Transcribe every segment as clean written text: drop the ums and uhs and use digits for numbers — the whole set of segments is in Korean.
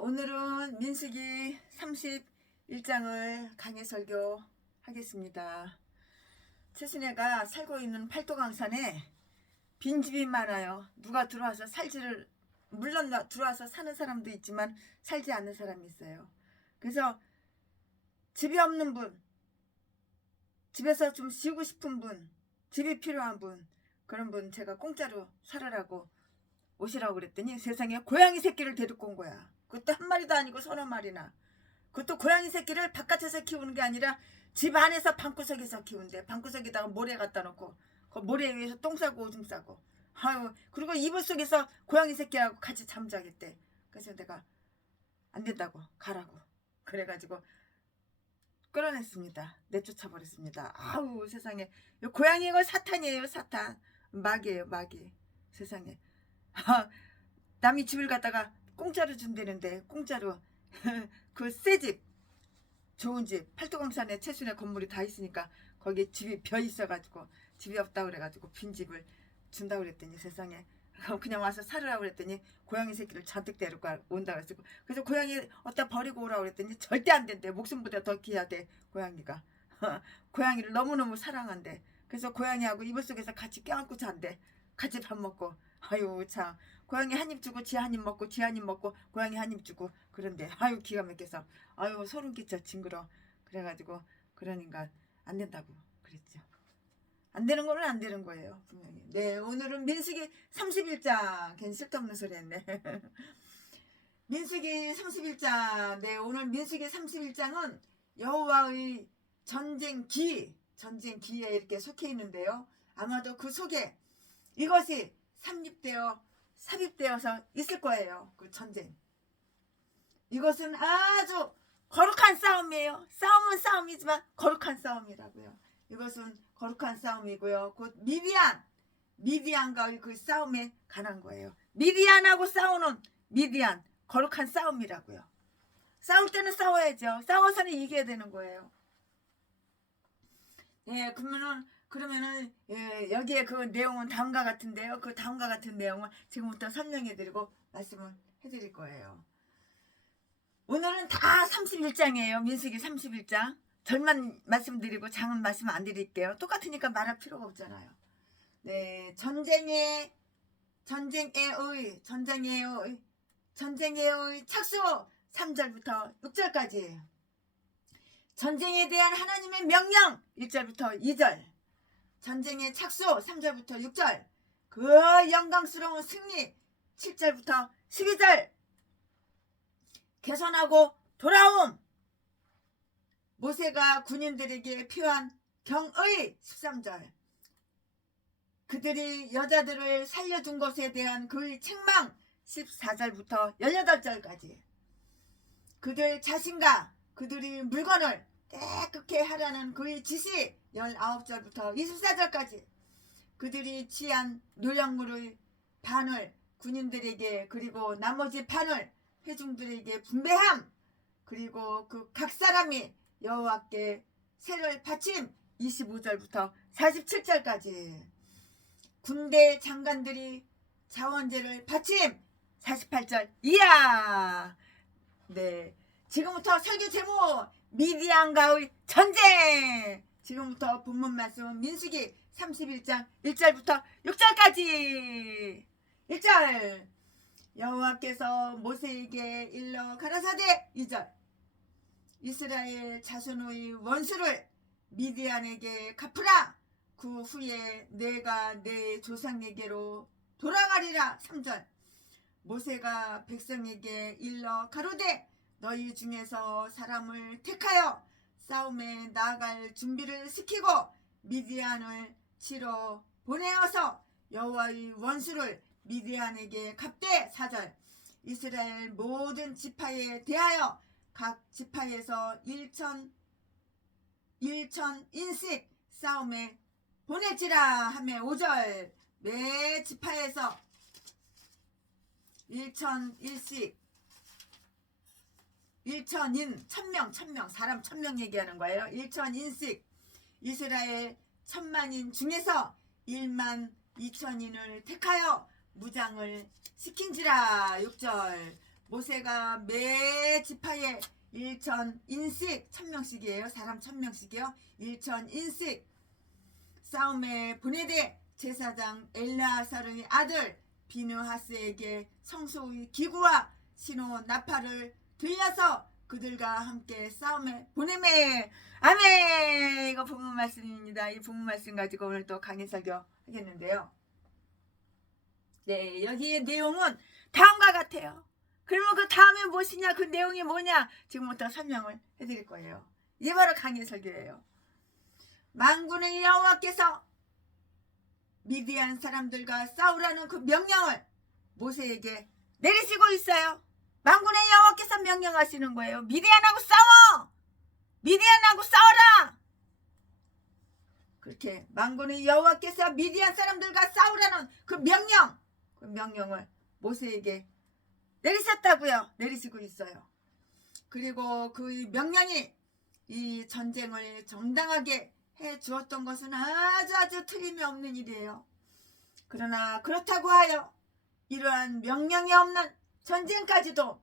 오늘은 민수기 31장을 강해 설교하겠습니다. 최순애가 살고 있는 팔도강산에 빈집이 많아요. 누가 들어와서 살지를, 물론 들어와서 사는 사람도 있지만 살지 않는 사람이 있어요. 그래서 집이 없는 분, 집에서 좀 쉬고 싶은 분, 집이 필요한 분, 그런 분 제가 공짜로 살으라고 오시라고 그랬더니 세상에 고양이 새끼를 데리고 온 거야. 그것도 한 마리도 아니고 서너 마리나. 그것도 고양이 새끼를 바깥에서 키우는 게 아니라 집 안에서 방구석에서 키운대. 방구석에다가 모래 갖다 놓고 그 모래 위에서 똥 싸고 오줌 싸고. 아유, 그리고 이불 속에서 고양이 새끼하고 같이 잠자겠대. 그래서 내가 안 된다고 가라고 그래가지고 끌어냈습니다. 내쫓아 버렸습니다. 아우 세상에, 고양이가 사탄이에요. 사탄, 마귀예요. 마귀. 세상에. 남이 집을 갖다가 공짜로 준다는데 공짜로 그 새 집, 좋은 집, 팔도강산에 최순애 건물이 다 있으니까 거기에 집이 벼 있어가지고 집이 없다 그래가지고 빈집을 준다고 그랬더니 세상에 그냥 와서 살으라고 그랬더니 고양이 새끼를 잔뜩 데리고 온다 그랬고, 그래서 고양이 어디다 버리고 오라고 그랬더니 절대 안 된대. 목숨보다 더 귀하대 고양이가. 고양이를 너무너무 사랑한대. 그래서 고양이하고 이불 속에서 같이 껴안고 잔대. 같이 밥 먹고. 아유 참, 고양이 한 입 주고 지 한 입 먹고 지 한 입 먹고 고양이 한 입 주고 그런데 아유 기가 막혀서 아유 소름 끼쳐 징그러. 그래가지고 그러니까 안 된다고 그랬죠. 안 되는 거는 안 되는 거예요 분명히. 네, 오늘은 민수기 31장. 괜히 쓸데없는 소리 했네. 민수기 31장. 네, 오늘 민수기 31장은 여호와의 전쟁기에 이렇게 속해 있는데요. 아마도 그 속에 이것이 삽입되어서 있을 거예요. 그 전쟁. 이것은 아주 거룩한 싸움이에요. 싸움은 싸움이지만 거룩한 싸움이라고요. 이것은 거룩한 싸움이고요. 곧 미디안과의 그 싸움에 관한 거예요. 미디안하고 싸우는 미디안, 거룩한 싸움이라고요. 싸울 때는 싸워야죠. 싸워서는 이겨야 되는 거예요. 예, 그러면은 예, 여기에 그 내용은 다음과 같은데요. 그 다음과 같은 내용을 지금부터 설명해드리고 말씀을 해드릴 거예요. 오늘은 다 31장이에요. 민수기 31장. 절만 말씀드리고 장은 말씀 안 드릴게요. 똑같으니까 말할 필요가 없잖아요. 네, 전쟁의 착수 3절부터 6절까지. 전쟁에 대한 하나님의 명령 1절부터 2절. 전쟁의 착수 3절부터 6절. 그 영광스러운 승리 7절부터 12절. 개선하고 돌아옴. 모세가 군인들에게 표한 경의 13절. 그들이 여자들을 살려둔 것에 대한 그의 책망 14절부터 18절까지. 그들 자신과 그들이 물건을 깨끗게 하라는 그의 지시 19절부터 24절까지. 그들이 취한 노력물의 반을 군인들에게 그리고 나머지 반을 회중들에게 분배함. 그리고 그 각 사람이 여호와께 세를 바침 25절부터 47절까지. 군대 장관들이 자원제를 바침 48절 이하. 네, 지금부터 설교 제목 미디안과의 전쟁. 지금부터 본문 말씀 민수기 31장 1절부터 6절까지. 1절. 여호와께서 모세에게 일러 가라사대. 2절. 이스라엘 자손의 원수를 미디안에게 갚으라. 그 후에 내가 내 조상에게로 돌아가리라. 3절. 모세가 백성에게 일러 가로되 너희 중에서 사람을 택하여 싸움에 나아갈 준비를 시키고 미디안을 치러 보내어서 여호와의 원수를 미디안에게 갚되. 4절. 이스라엘 모든 지파에 대하여 각 지파에서 1,000인씩 싸움에 보내지라 하며. 5절. 매 지파에서 1,000인씩 1,000인 1,000명 사람 1,000명 얘기하는 거예요. 1,000인씩 이스라엘 1,000만인 중에서 12,000인을 택하여 무장을 시킨지라. 6절. 모세가 매 지파에 1,000인씩 1,000명씩이에요. 사람 1,000명씩이요. 1,000인씩 싸움에 보내되 제사장 엘르아사르의 아들 비느하스에게 성소의 기구와 신호 나팔을 들려서 그들과 함께 싸움에 보내매. 아멘. 이거 본문 말씀입니다. 이 본문 말씀 가지고 오늘 또 강의 설교 하겠는데요. 네, 여기의 내용은 다음과 같아요. 그러면 그 다음에 무엇이냐, 그 내용이 뭐냐, 지금부터 설명을 해드릴 거예요. 이게 바로 강의 설교예요. 만군의 여호와께서 미디안 사람들과 싸우라는 그 명령을 모세에게 내리시고 있어요. 만군의 여호와께서 명령하시는 거예요. 미디안하고 싸워! 미디안하고 싸워라! 그렇게 만군의 여호와께서 미디안 사람들과 싸우라는 그 명령을 모세에게 내리셨다고요. 내리시고 있어요. 그리고 그 명령이 이 전쟁을 정당하게 해 주었던 것은 아주 틀림이 없는 일이에요. 그러나 그렇다고 하여 이러한 명령이 없는 전쟁까지도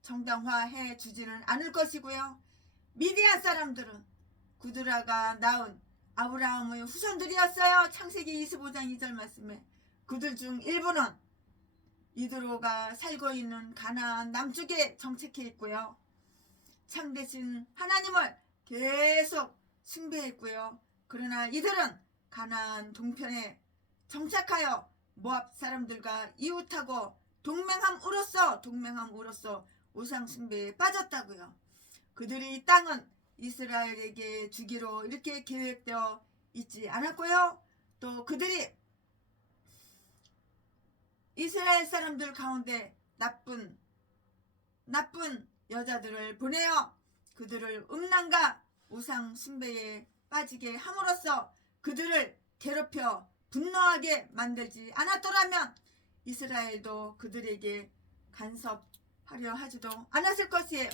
정당화해 주지는 않을 것이고요. 미디안 사람들은 구드라가 낳은 아브라함의 후손들이었어요. 창세기 25장 2절 말씀에 그들 중 일부는 이드로가 살고 있는 가나안 남쪽에 정착해 있고요. 참되신 하나님을 계속 숭배했고요. 그러나 이들은 가나안 동편에 정착하여 모압 사람들과 이웃하고 동맹함으로써 우상 숭배에 빠졌다고요. 그들이 이 땅은 이스라엘에게 주기로 이렇게 계획되어 있지 않았고요. 또 그들이 이스라엘 사람들 가운데 나쁜 여자들을 보내어 그들을 음란과 우상 숭배에 빠지게 함으로써 그들을 괴롭혀 분노하게 만들지 않았더라면 이스라엘도 그들에게 간섭하려 하지도 않았을 것이에요.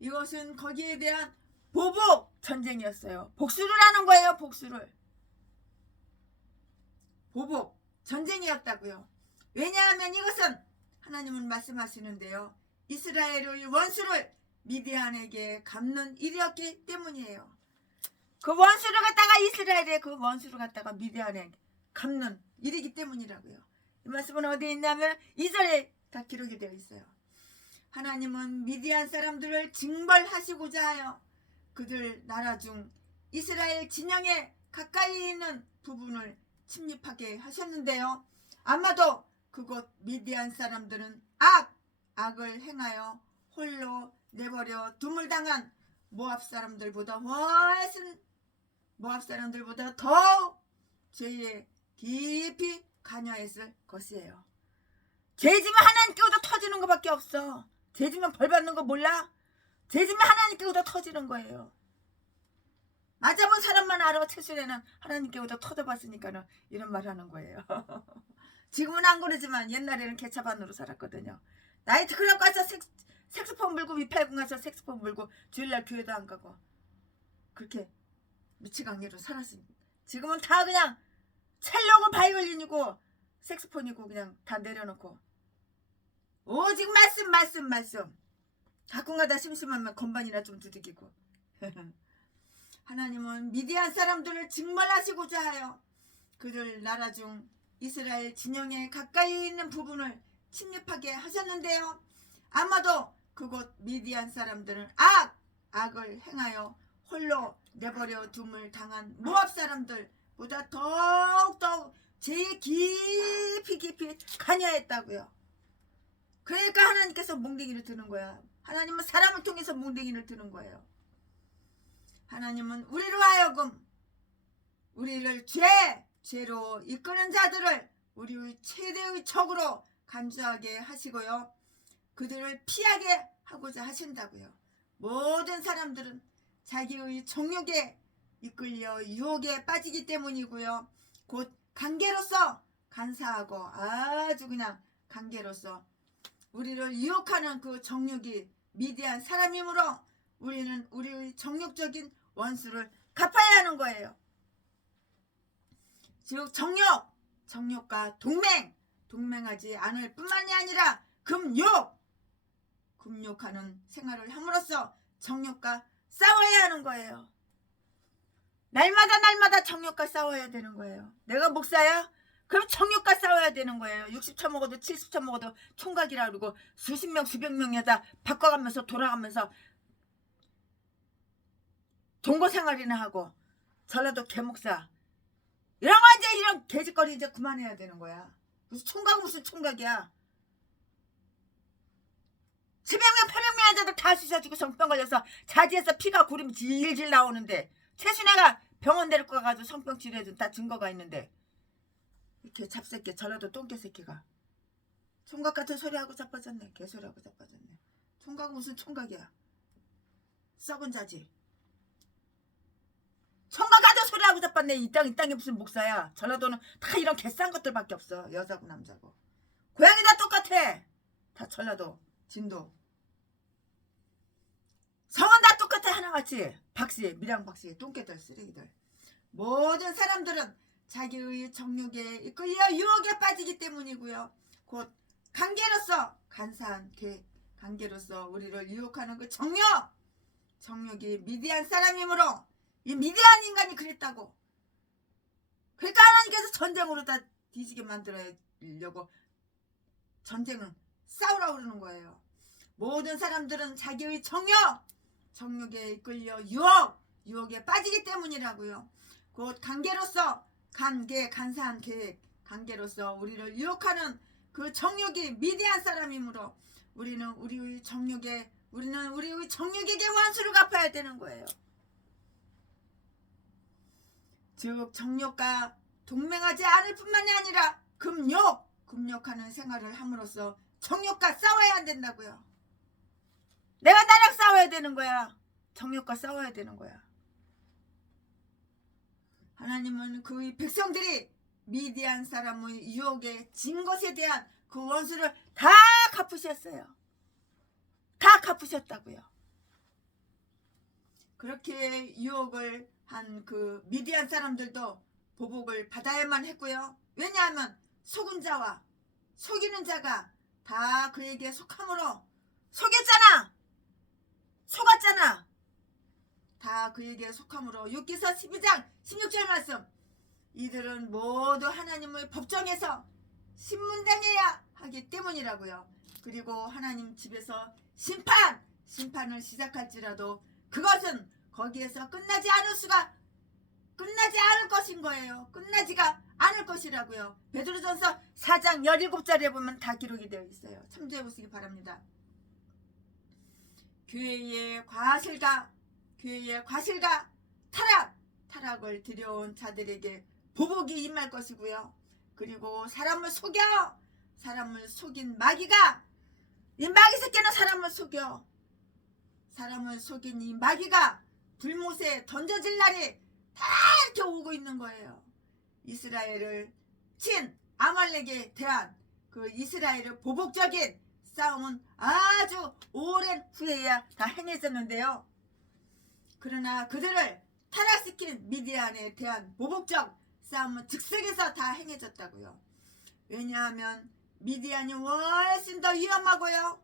이것은 거기에 대한 보복 전쟁이었어요. 복수를 하는 거예요. 보복 전쟁이었다고요. 왜냐하면 이것은 하나님은 말씀하시는데요. 이스라엘의 원수를 미디안에게 갚는 일이었기 때문이에요. 그 원수를 갖다가 이스라엘의 그 원수를 갖다가 미디안에 갚는 일이기 때문이라고요. 이 말씀은 어디에 있냐면 2절에 다 기록이 되어 있어요. 하나님은 미디안 사람들을 징벌하시고자 하여 그들 나라 중 이스라엘 진영에 가까이 있는 부분을 침입하게 하셨는데요. 아마도 그곳 미디안 사람들은 악을 행하여 홀로 내버려 둠을 당한 모압 사람들보다 더욱 죄에 깊이 관여했을 것이에요. 죄지면 하나님께로부터 터지는 것밖에 없어. 죄지면 벌 받는 거 몰라? 죄지면 하나님께로부터 터지는 거예요. 맞아본 사람만 알아. 최순에는 하나님께로부터 터져봤으니까 이런 말 하는 거예요. 지금은 안 그러지만 옛날에는 개차반으로 살았거든요. 나이트클럽 가서 색소폰 불고 위팔군 가서 색소폰 불고 주일날 교회도 안 가고 그렇게 미치광이로 살았습니다. 지금은 다 그냥 첼로고 바이올린이고 색소폰이고 그냥 다 내려놓고 오직 말씀 가끔가다 심심하면 건반이나 좀 두들기고 하나님은 미디안 사람들을 징벌하시고자 하여 그들 나라 중 이스라엘 진영에 가까이 있는 부분을 침입하게 하셨는데요. 아마도 그곳 미디안 사람들은 악을 행하여 홀로 내버려 둠을 당한 모압 사람들보다 더욱더욱 죄에 깊이 관여했다고요. 그러니까 하나님께서 몽둥이를 드는 거야. 하나님은 사람을 통해서 몽둥이를 드는 거예요. 하나님은 우리로 하여금 우리를 죄로 이끄는 자들을 우리의 최대의 적으로 간주하게 하시고요. 그들을 피하게 하고자 하신다고요. 모든 사람들은 자기의 정욕에 이끌려 유혹에 빠지기 때문이고요. 곧 관계로서 간사하고 아주 그냥 관계로서 우리를 유혹하는 그 정욕이 미디안 사람이므로 우리는 우리의 정욕적인 원수를 갚아야 하는 거예요. 즉 정욕과 동맹, 동맹하지 않을 뿐만이 아니라 금욕하는 생활을 함으로써 정욕과 싸워야 하는 거예요. 날마다 정욕과 싸워야 되는 거예요. 내가 목사야? 그럼 정욕과 싸워야 되는 거예요. 60초 먹어도 70초 먹어도 총각이라 그러고 수십 명 수백 명 여자 바꿔가면서 돌아가면서 동거 생활이나 하고 전라도 개목사 이런 거 이제 이런 개짓거리 이제 그만해야 되는 거야. 무슨 총각 무슨 총각이야. 700명 800명 여자들 다 쑤셔지고 성병 걸려서 자지에서 피가 구름이 질질 나오는데 최순애가 병원 데리고 가가지고 성병 치료해준 다 증거가 있는데 이렇게 잡새끼 전라도 똥개새끼가 총각 같은 소리하고 자빠졌네. 개소리하고 자빠졌네. 총각은 무슨 총각이야. 썩은 자지. 총각 같은 소리하고 자빠네. 이 땅에 무슨 목사야. 전라도는 다 이런 개싼 것들밖에 없어. 여자고 남자고. 고양이 다 똑같아. 다 전라도 진도. 성은 다 똑같아 하나같이. 박씨 밀양 박씨 똥개들 쓰레기들. 모든 사람들은 자기의 정욕에 이끌려 유혹에 빠지기 때문이고요. 곧 관계로서 간사한 관계로서 우리를 유혹하는 그 정욕이 미디안 사람이므로 이 미디안 인간이 그랬다고. 그러니까 하나님께서 전쟁으로 다 뒤지게 만들려고 전쟁은 싸우라고 그러는 거예요. 모든 사람들은 자기의 정욕에 이끌려 유혹에 빠지기 때문이라고요. 곧 관계로서 간사한 관계로서 우리를 유혹하는 그 정욕이 미디안 사람이므로 우리는 우리의 정욕에게 원수를 갚아야 되는 거예요. 즉 정욕과 동맹하지 않을 뿐만이 아니라 금욕하는 생활을 함으로써 정욕과 싸워야 안 된다고요. 내가 나랑 싸워야 되는 거야. 정욕과 싸워야 되는 거야. 하나님은 그의 백성들이 미디안 사람의 유혹에 진 것에 대한 그 원수를 다 갚으셨어요. 다 갚으셨다고요. 그렇게 유혹을 한 그 미디안 사람들도 보복을 받아야만 했고요. 왜냐하면 속은 자와 속이는 자가 다 그에게 속함으로 속았잖아. 다 그에게 속함으로 욥기서 12장 16절 말씀 이들은 모두 하나님의 법정에서 신문당해야 하기 때문이라고요. 그리고 하나님 집에서 심판을 시작할지라도 그것은 거기에서 끝나지 않을 것인 거예요. 끝나지가 않을 것이라고요. 베드로전서 4장 17절에 보면 다 기록이 되어 있어요. 참조해 보시기 바랍니다. 교회의 과실과 타락을 들여온 자들에게 보복이 임할 것이고요. 그리고 사람을 속인 마귀가 이 마귀 새끼는 사람을 속인 이 마귀가 불못에 던져질 날이 다 이렇게 오고 있는 거예요. 이스라엘을 친 아말렉에 대한 그 이스라엘의 보복적인 싸움은 아주 오랜 후에야 다 행해졌는데요. 그러나 그들을 타락시킨 미디안에 대한 보복적 싸움은 즉석에서 다 행해졌다고요. 왜냐하면 미디안이 훨씬 더 위험하고요.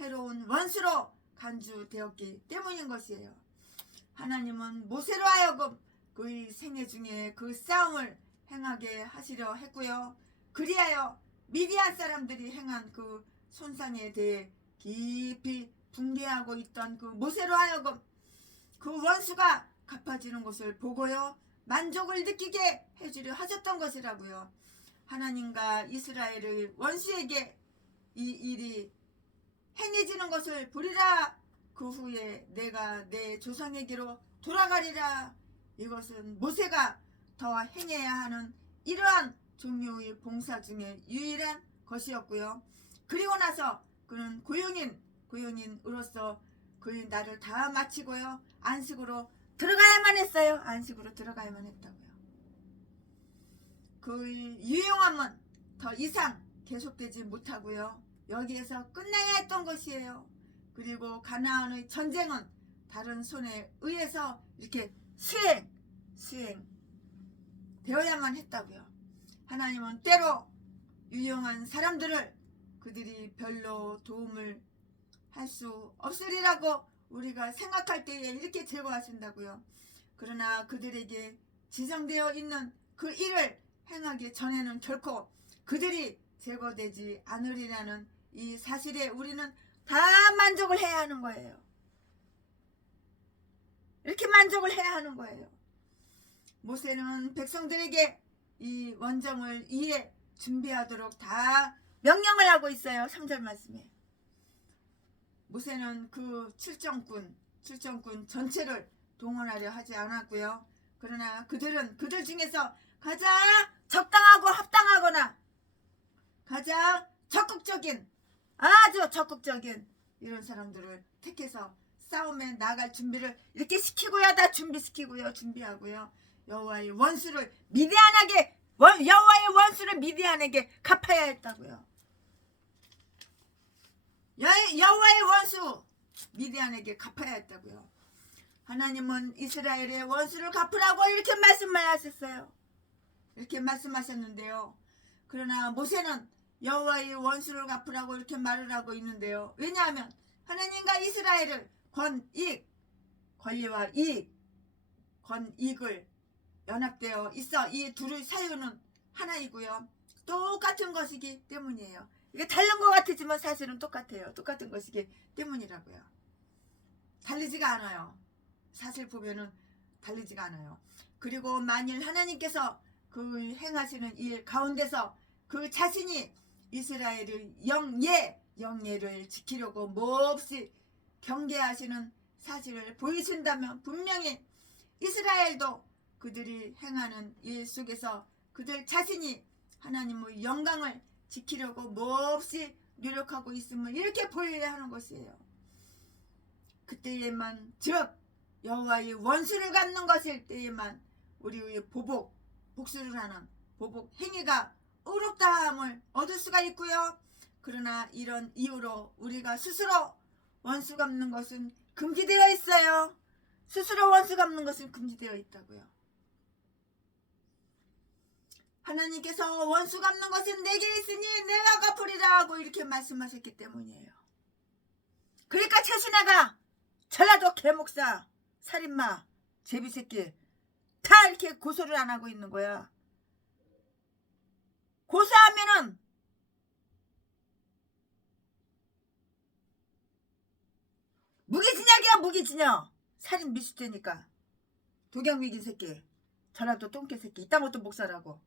해로운 원수로 간주되었기 때문인 것이에요. 하나님은 모세로 하여금 그의 생애 중에 그 싸움을 행하게 하시려 했고요. 그리하여 미디안 사람들이 행한 그 손상에 대해 깊이 붕괴하고 있던 그 모세로 하여금 그 원수가 갚아지는 것을 보고요. 만족을 느끼게 해주려 하셨던 것이라고요. 하나님과 이스라엘의 원수에게 이 일이 행해지는 것을 보리라. 그 후에 내가 내 조상에게로 돌아가리라. 이것은 모세가 더 행해야 하는 이러한 종교의 봉사 중에 유일한 것이었고요. 그리고 나서 그는 고용인으로서 그의 날을 다 마치고요. 안식으로 들어가야만 했어요. 안식으로 들어가야만 했다고요. 그의 유용함은 더 이상 계속되지 못하고요. 여기에서 끝나야 했던 것이에요. 그리고 가나안의 전쟁은 다른 손에 의해서 이렇게 수행 되어야만 했다고요. 하나님은 때로 유용한 사람들을 그들이 별로 도움을 할 수 없으리라고 우리가 생각할 때에 이렇게 제거하신다고요. 그러나 그들에게 지정되어 있는 그 일을 행하기 전에는 결코 그들이 제거되지 않으리라는 이 사실에 우리는 다 만족을 해야 하는 거예요. 이렇게 만족을 해야 하는 거예요. 모세는 백성들에게 이 원정을 이에 준비하도록 다 명령을 하고 있어요. 3절 말씀에. 모세는 그 출정군 전체를 동원하려 하지 않았고요. 그러나 그들 중에서 가장 적당하고 합당하거나 가장 적극적인, 아주 적극적인 이런 사람들을 택해서 싸움에 나갈 준비를 이렇게 시키고요. 다 준비하고요. 여호와의 원수를 미디안에게 갚아야 했다고요. 여호와의 원수 미디안에게 갚아야 했다고요. 하나님은 이스라엘의 원수를 갚으라고 이렇게 말씀하셨어요. 이렇게 말씀하셨는데요. 그러나 모세는 여호와의 원수를 갚으라고 이렇게 말을 하고 있는데요. 왜냐하면 하나님과 이스라엘을 권리와 권익을 연합되어 있어 이 둘의 사유는 하나이고요. 똑같은 것이기 때문이에요. 이게 다른 것 같지만 사실은 똑같아요. 똑같은 것이기 때문이라고요. 다르지가 않아요. 사실 보면은 다르지가 않아요. 그리고 만일 하나님께서 그 행하시는 일 가운데서 그 자신이 이스라엘의 영예를 지키려고 몹시 경계하시는 사실을 보이신다면 분명히 이스라엘도 그들이 행하는 일 속에서 그들 자신이 하나님의 영광을 지키려고 몹시 노력하고 있음을 이렇게 보여야 하는 것이에요. 그때에만 즉 여호와의 원수를 갚는 것일 때에만 우리의 복수를 하는 보복 행위가 의롭다함을 얻을 수가 있고요. 그러나 이런 이유로 우리가 스스로 원수 갚는 것은 금지되어 있어요. 스스로 원수 갚는 것은 금지되어 있다고요. 하나님께서 원수 갚는 것은 내게 있으니 내가 갚으리라 하고 이렇게 말씀하셨기 때문이에요. 그러니까 최순애가 전라도 개목사, 살인마, 제비새끼 다 이렇게 고소를 안 하고 있는 거야. 고소하면은 무기징역이야, 무기징역. 살인 미수죄니까. 도경미긴 새끼, 전라도 똥개 새끼, 이딴 것도 목사라고.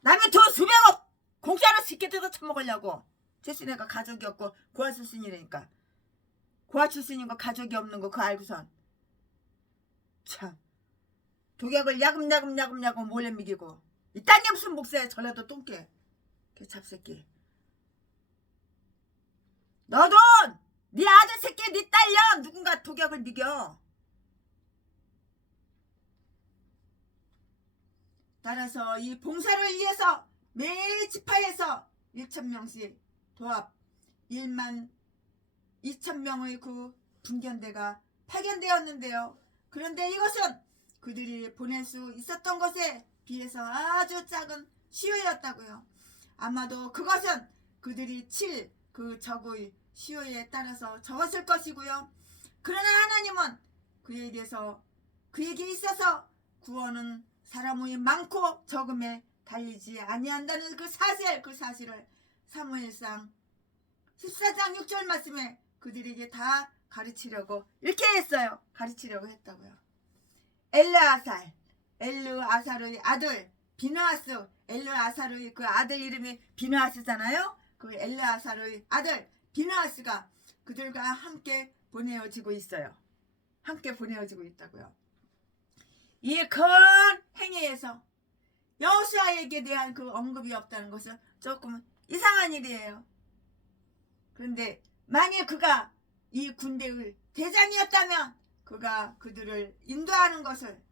남의 돈 수백억 공짜로 쉽게 뜯어 처먹으려고. 최순애가 가족이 없고 고아 출신이라니까. 고아 출신인 거 가족이 없는 거 그거 알고선 참 독약을 야금야금 몰래 미기고 이딴 게 무슨 목사야. 전라도 똥개 개 잡새끼. 너도 네 아들 새끼 네 딸려 누군가 독약을 미겨. 따라서 이 봉사를 위해서 매일 지파에서 1,000명씩 도합 1만 2,000명의 그 분견대가 파견되었는데요. 그런데 이것은 그들이 보낼 수 있었던 것에 비해서 아주 작은 시효였다고요. 아마도 그것은 그들이 칠 그 적의 시효에 따라서 적었을 것이고요. 그러나 하나님은 그에게 있어서 구원은 사람의 많고 적음에 달리지 아니한다는 그 사실을 사무엘상 14장 6절 말씀에 그들에게 다 가르치려고 이렇게 했어요. 가르치려고 했다고요. 엘르아살의 아들 비느하스, 엘르아살의 그 아들 이름이 비느하스잖아요. 그 엘르아살의 아들 비느하스가 그들과 함께 보내어지고 있어요. 함께 보내어지고 있다고요. 이 큰 행위에서 여호수아에게 대한 그 언급이 없다는 것은 조금 이상한 일이에요. 그런데 만일 그가 이 군대의 대장이었다면 그가 그들을 인도하는 것을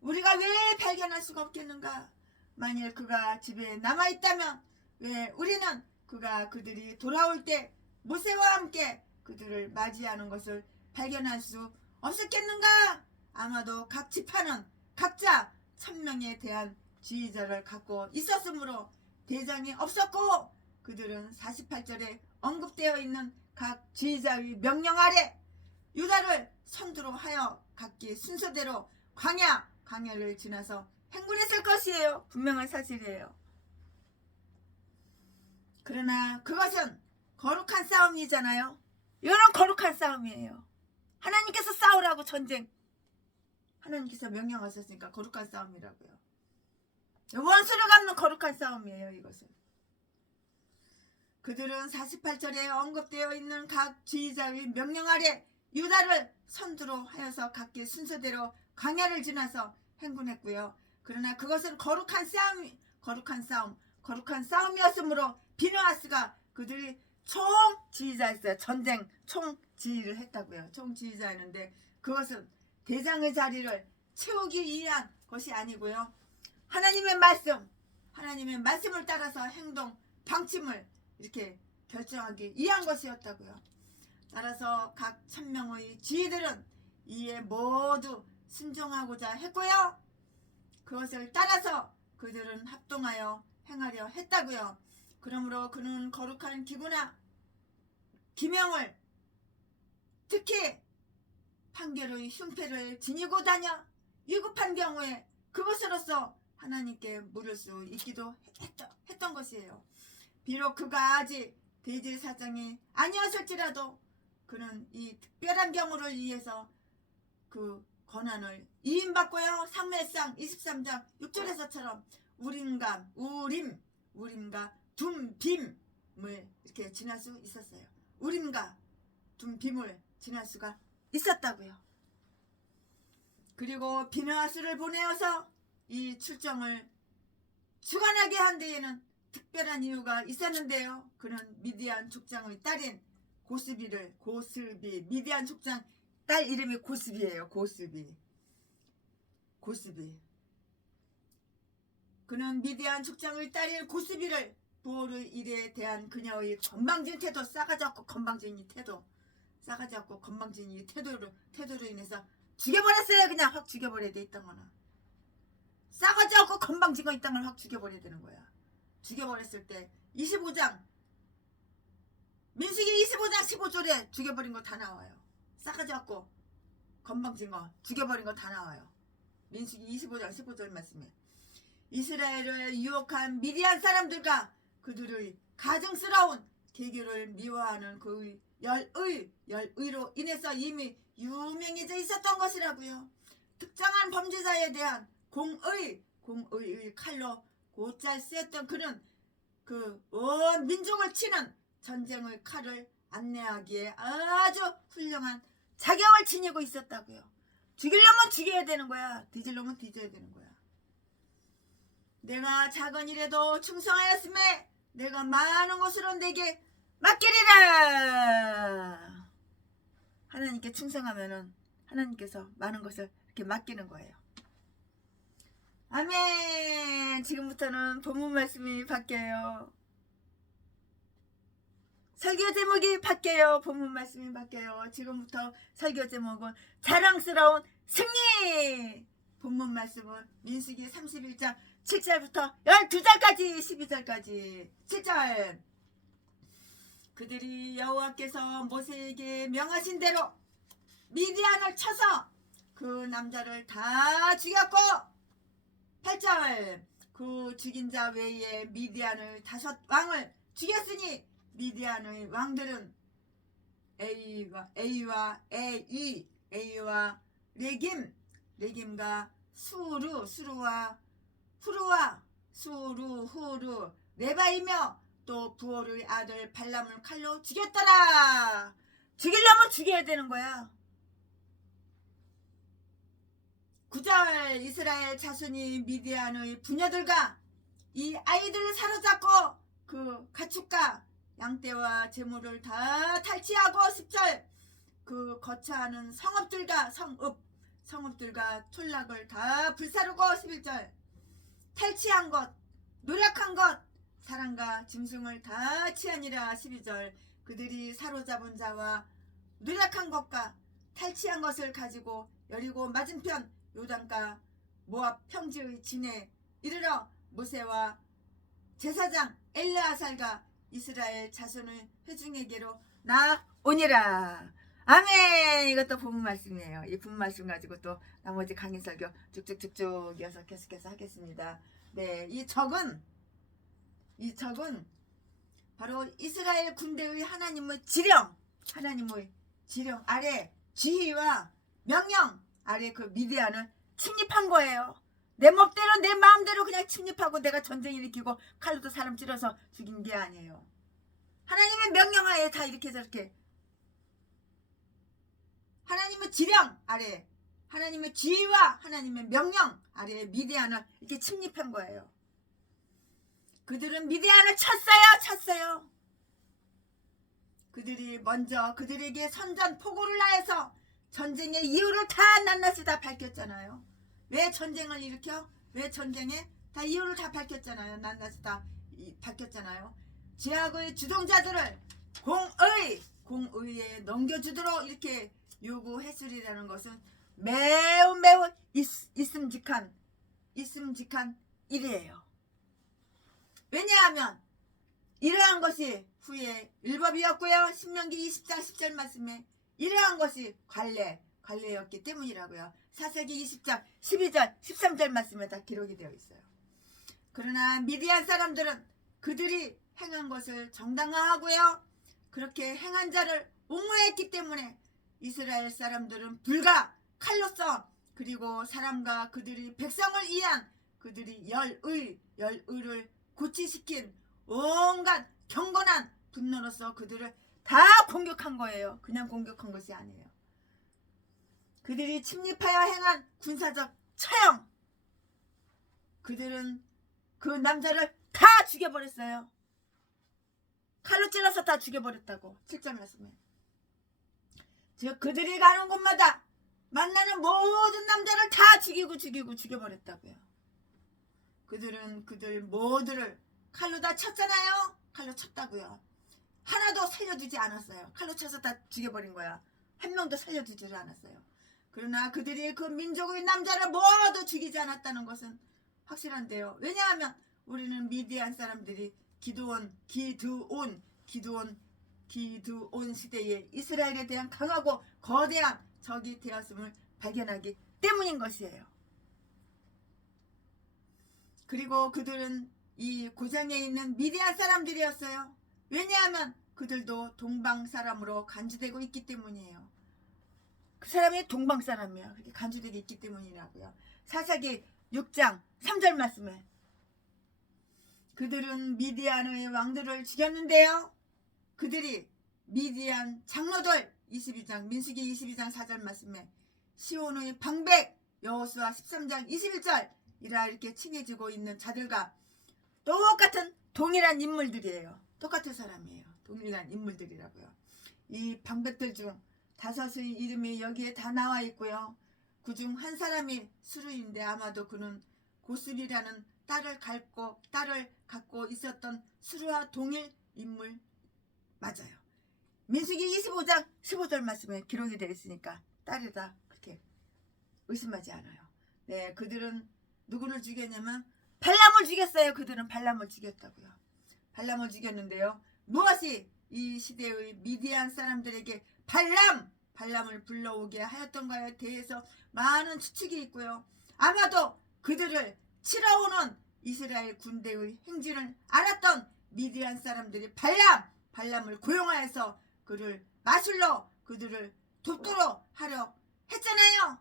우리가 왜 발견할 수가 없겠는가? 만일 그가 집에 남아있다면 왜 우리는 그들이 돌아올 때 모세와 함께 그들을 맞이하는 것을 발견할 수 없었겠는가? 아마도 각 지파는 각자 천명에 대한 지휘자를 갖고 있었으므로 대장이 없었고 그들은 48절에 언급되어 있는 각 지휘자의 명령 아래 유다를 선두로 하여 각기 순서대로 광야를 지나서 행군했을 것이에요. 분명한 사실이에요. 그러나 그것은 거룩한 싸움이잖아요. 이거는 거룩한 싸움이에요. 하나님께서 싸우라고 전쟁 하나님께서 명령하셨으니까 거룩한 싸움이라고요. 원수를 갚는 거룩한 싸움이에요. 이것은. 그들은 48절에 언급되어 있는 각 지휘자의 명령 아래 유다를 선두로 하여서 각기 순서대로 광야를 지나서 행군했고요. 그러나 그것은 거룩한 싸움이었으므로 비느하스가 그들이 총지휘자였어요. 전쟁 총지휘를 했다고요. 총지휘자였는데 그것은 대장의 자리를 채우기 위한 것이 아니고요. 하나님의 말씀을 따라서 행동 방침을 이렇게 결정하기 위한 것이었다고요. 따라서 각 천명의 지휘들은 이에 모두 순종하고자 했고요. 그것을 따라서 그들은 합동하여 행하려 했다고요. 그러므로 그는 거룩한 기구나 기명을 특히 판결의 흉패를 지니고 다녀 위급한 경우에 그것으로서 하나님께 물을 수 있기도 했던 것이에요. 비록 그가 아직 대제사장이 아니었을지라도 그는 이 특별한 경우를 위해서 그 권한을 이임받고요. 사무엘상 23장 6절에서처럼 우림과 둠빔을 이렇게 지날 수 있었어요. 우림과 둠빔을 지날 수가 있었다고요. 그리고 비느하스를 보내어서 이 출정을 주관하게 한 데에는 특별한 이유가 있었는데요. 그는 미디안 족장의 딸인 고스비 미디안 족장 딸 이름이 고스비예요. 고스비. 그는 미디안 족장의 딸인 고스비를 부올의 일에 대한 그녀의 건방진 태도, 싸가지 없고 건방진 태도로 인해서 죽여버렸어요. 그냥 확 죽여버려야 돼. 있던 거는 싸가지 없고 건방진 거 있던 걸 확 죽여버려야 되는 거야. 죽여버렸을 때 25장 민수기 25장 15절에 죽여버린 거 다 나와요. 싸가지 없고 건방진 거 죽여버린 거 다 나와요. 민수기 25장 15절 말씀에 이스라엘을 유혹한 미디안 사람들과 그들의 가증스러운 계교를 미워하는 그의 열의로 인해서 이미 유명해져 있었던 것이라고요. 특정한 범죄자에 대한 공의의 칼로 곧잘 쓰였던 그는 그 온 민족을 치는 전쟁의 칼을 안내하기에 아주 훌륭한 자격을 지니고 있었다고요. 죽이려면 죽여야 되는 거야. 뒤질려면 뒤져야 되는 거야. 내가 작은 일에도 충성하였음에 내가 많은 것으로 내게 맡기리라. 하나님께 충성하면은 하나님께서 많은 것을 이렇게 맡기는 거예요. 아멘. 지금부터는 본문 말씀이 바뀌어요. 설교 제목이 바뀌어요. 본문 말씀이 바뀌어요. 지금부터 설교 제목은 자랑스러운 승리. 본문 말씀은 민수기 31장 7절부터 12절까지 12절까지 7절. 그들이 여호와께서 모세에게 명하신 대로 미디안을 쳐서 그 남자를 다 죽였고 8절. 그 죽인 자 외에 미디안의 5 왕을 죽였으니 미디안의 왕들은 에이와 레김과 수루와 후루 레바이며 또 부올의 아들 발람을 칼로 죽였더라. 죽이려면 죽여야 되는 거야. 9절. 이스라엘 자손이 미디안의 부녀들과 이 아이들을 사로잡고 그 가축과 양떼와 재물을 다 탈취하고 10절. 그 거처하는 성읍들과 촌락을 다 불사르고 11절. 탈취한 것, 노력한 것, 사람과 짐승을 다 취하니라 12절. 그들이 사로잡은 자와 노력한 것과 탈취한 것을 가지고 여리고 맞은편 요단가 모압 평지의 진에 이르러 모세와 제사장 엘르아살과 이스라엘 자손의 회중에게로 나오니라. 아멘. 이것도 본문 말씀이에요. 이 본문 말씀 가지고 또 나머지 강의 설교 쭉쭉쭉쭉 이어서 계속해서 하겠습니다. 네, 이 적은 바로 이스라엘 군대의 하나님의 지령 아래 지휘와 명령 아래 그 미디안을 침입한 거예요. 내 멋대로 내 마음대로 그냥 침입하고 내가 전쟁 일으키고 칼로도 사람 찔러서 죽인 게 아니에요. 하나님의 명령하에 다 이렇게 저렇게 하나님의 지령 아래 하나님의 지휘와 하나님의 명령 아래 미디안을 이렇게 침입한 거예요. 그들은 미디안을 쳤어요. 그들이 먼저 그들에게 선전포고를 하여서 전쟁의 이유를 다 낱낱이 다 밝혔잖아요. 왜 전쟁을 일으켜? 왜 전쟁에? 다 이유를 다 밝혔잖아요. 낱낱이 다 밝혔잖아요. 제약의 주동자들을 공의에 넘겨주도록 이렇게 요구했으리라는 것은 매우 있음직한 일이에요. 왜냐하면 이러한 것이 후에 율법이었고요. 신명기 20장 10절 말씀에 이러한 것이 관례였기 때문이라고요. 사사기 20장 12절 13절 말씀에 다 기록이 되어 있어요. 그러나 미디안 사람들은 그들이 행한 것을 정당화하고요. 그렇게 행한 자를 옹호했기 때문에 이스라엘 사람들은 불과 칼로서 그리고 사람과 그들이 백성을 위한 그들이 열의를 고치시킨 온갖 경건한 분노로서 그들을 다 공격한 거예요. 그냥 공격한 것이 아니에요. 그들이 침입하여 행한 군사적 처형, 그들은 그 남자를 다 죽여버렸어요. 칼로 찔러서 다 죽여버렸다고 7절 말씀에. 즉 그들이 가는 곳마다 만나는 모든 남자를 다 죽여버렸다고요. 그들은 그들 모두를 칼로 다 쳤잖아요. 칼로 쳤다고요. 하나도 살려두지 않았어요. 칼로 쳐서 다 죽여버린 거야. 한 명도 살려두지 않았어요. 그러나 그들이 그 민족의 남자를 모두 죽이지 않았다는 것은 확실한데요. 왜냐하면 우리는 미디안 사람들이 기드온 시대에 이스라엘에 대한 강하고 거대한 적이 되었음을 발견하기 때문인 것이에요. 그리고 그들은 이 고장에 있는 미디안 사람들이었어요. 왜냐하면 그들도 동방 사람으로 간주되고 있기 때문이에요. 그 사람이 동방 사람이야. 그렇게 간주되고 있기 때문이라고요. 사사기 6장 3절 말씀에 그들은 미디안의 왕들을 죽였는데요. 그들이 미디안 장로들 민수기 22장 4절 말씀에 시온의 방백 여호수아 13장 21절 이라 이렇게 칭해지고 있는 자들과 똑같은 동일한 인물들이에요. 똑같은 사람이에요. 동일한 인물들이라고요. 이 방백들 중 5의 이름이 여기에 다 나와 있고요. 그중 한 사람이 수르인데 아마도 그는 고슬이라는 딸을 갖고 있었던 수르와 동일 인물 맞아요. 민수기 25장 15절 말씀에 기록이 되어 있으니까 딸이다 그렇게 의심하지 않아요. 네, 그들은 누구를 죽였냐면 발람을 죽였어요. 그들은 발람을 죽였다고요. 발람을 죽였는데요. 무엇이 이 시대의 미디안 사람들에게 발람을 불러오게 하였던가에 대해서 많은 추측이 있고요. 아마도 그들을 치러오는 이스라엘 군대의 행진을 알았던 미디안 사람들이 발람을 고용하여서 그를 마술로 그들을 돕도록 하려 했잖아요.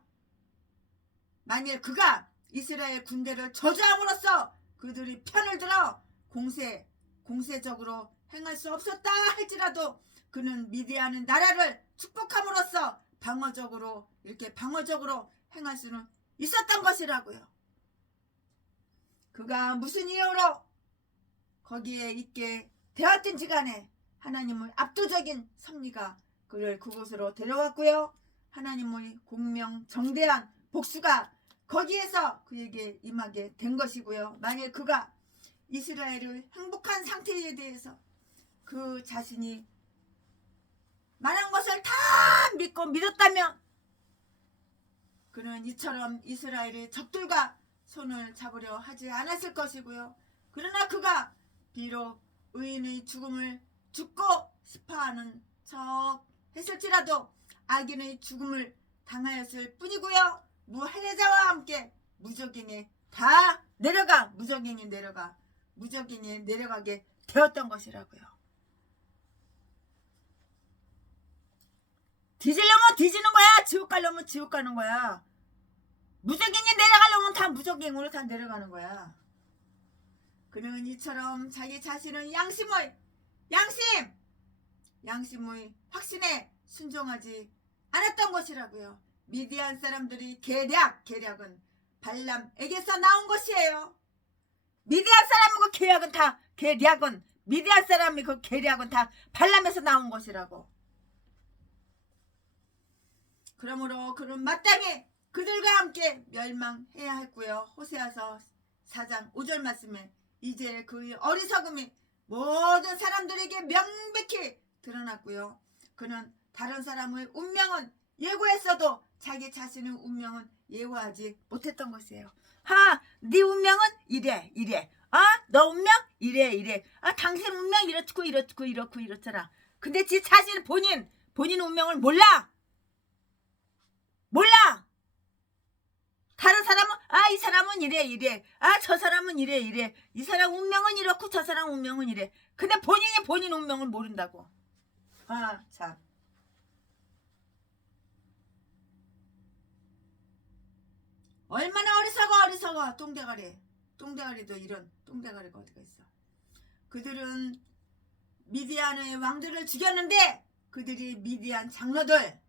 만일 그가 이스라엘 군대를 저주함으로써 그들이 편을 들어 공세적으로 행할 수 없었다 할지라도 그는 미디안의 나라를 축복함으로써 방어적으로 행할 수는 있었던 것이라고요. 그가 무슨 이유로 거기에 있게 되었든지 간에 하나님의 압도적인 섭리가 그를 그곳으로 데려왔고요. 하나님의 공명정대한 복수가 거기에서 그에게 임하게 된 것이고요. 만일 그가 이스라엘의 행복한 상태에 대해서 그 자신이 말한 것을 다 믿고 믿었다면 그는 이처럼 이스라엘의 적들과 손을 잡으려 하지 않았을 것이고요. 그러나 그가 비록 의인의 죽음을 죽고 싶어하는 척 했을지라도 악인의 죽음을 당하였을 뿐이고요. 무할례자와 함께 무적인이 다 내려가 무적인이 내려가게 되었던 것이라고요. 뒤지려면 뒤지는 거야. 지옥 가려면 지옥 가는 거야. 무적인이 내려가려면 다 무적인으로 다 내려가는 거야. 그는 이처럼 자기 자신은 양심의 확신에 순종하지 않았던 것이라고요. 미디안 사람들이 계략은 발람에게서 나온 것이에요. 미디안 사람이고 미디안 사람이 그 계략은 다 발람에서 나온 것이라고. 그러므로 그는 마땅히 그들과 함께 멸망해야 했고요. 호세아서 4장 5절 말씀에 이제 그의 어리석음이 모든 사람들에게 명백히 드러났고요. 그는 다른 사람의 운명은 예고했어도 자기 자신의 운명은 예고하지 못했던 것이에요. 네 운명은 이래. 너 운명 이래. 당신 운명 이렇잖아. 근데 지 자신 본인 운명을 몰라. 다른 사람은 이 사람은 이래. 저 사람은 이래. 이 사람 운명은 이렇고 저 사람 운명은 이래. 근데 본인 운명을 모른다고. 참. 얼마나 어리석어. 똥대가리도 이런 똥대가리가 어디가 있어. 그들은 미디안의 왕들을 죽였는데 그들이 미디안 장로들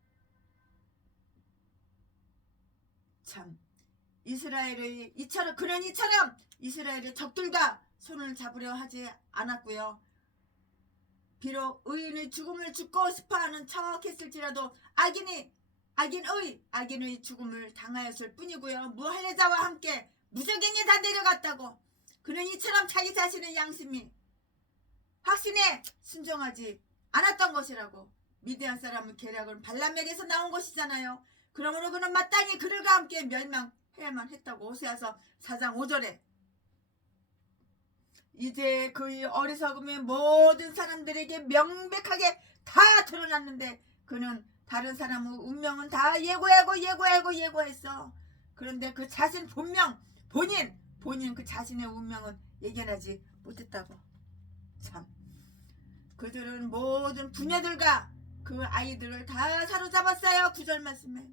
참 그는 이처럼 이스라엘의 적들과 손을 잡으려 하지 않았고요. 비록 의인의 죽음을 죽고 싶어하는 척했을지라도 악인의 죽음을 당하였을 뿐이고요. 무할례자와 함께 무적인이 다 내려갔다고. 그는 이처럼 자기 자신의 확신에 순종하지 않았던 것이라고. 미디안 사람의 계략은 발람에게서 나온 것이잖아요. 그러므로 그는 마땅히 그들과 함께 멸망해야만 했다고. 호세아서 4장 5절에 이제 그의 어리석음이 모든 사람들에게 명백하게 다 드러났는데 그는 다른 사람의 운명은 다 예고했어. 그런데 그 자신 본인 그 자신의 운명은 예견하지 못했다고. 참. 그들은 모든 부녀들과 그 아이들을 다 사로잡았어요. 9절 말씀에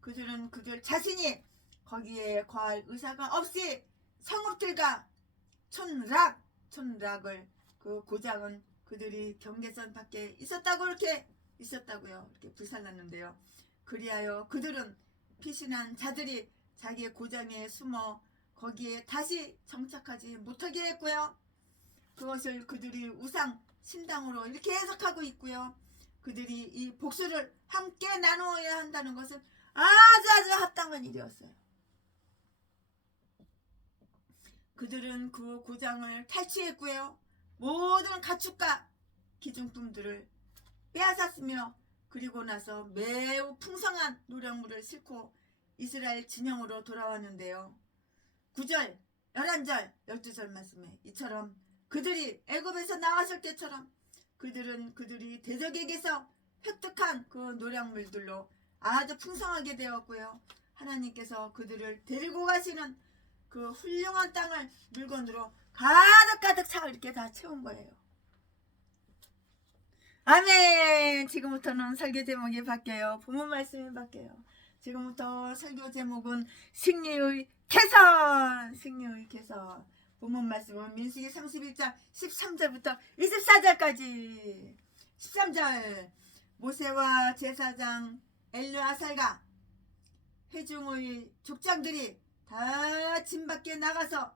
그들은 그들 자신이 거기에 거할 의사가 없이 성읍들과 촌락을 그 고장은 그들이 경계선 밖에 있었다고요. 이렇게 불살랐는데요. 그리하여 그들은 피신한 자들이 자기의 고장에 숨어 거기에 다시 정착하지 못하게 했고요. 그것을 그들이 우상 신당으로 이렇게 해석하고 있고요. 그들이 이 복수를 함께 나누어야 한다는 것은 아주 합당한 일이었어요. 그들은 그 고장을 탈취했고요. 모든 가축과 기중품들을 빼앗았으며 그리고 나서 매우 풍성한 노량물을 싣고 이스라엘 진영으로 돌아왔는데요. 9절, 11절, 12절 말씀에 이처럼 그들이 애굽에서 나왔을 때처럼 그들은 그들이 대적에게서 획득한 그 노량물들로 아주 풍성하게 되었고요. 하나님께서 그들을 데리고 가시는 그 훌륭한 땅을 물건으로 가득 이렇게 다 채운 거예요. 아멘. 지금부터는 설교 제목이 바뀌어요. 본문 말씀이 바뀌어요. 지금부터 설교 제목은 승리의 개선. 본문 말씀은 민수기 31장 13절부터 24절까지. 13절 모세와 제사장 엘르아살과 회중의 족장들이 다 진 밖에 나가서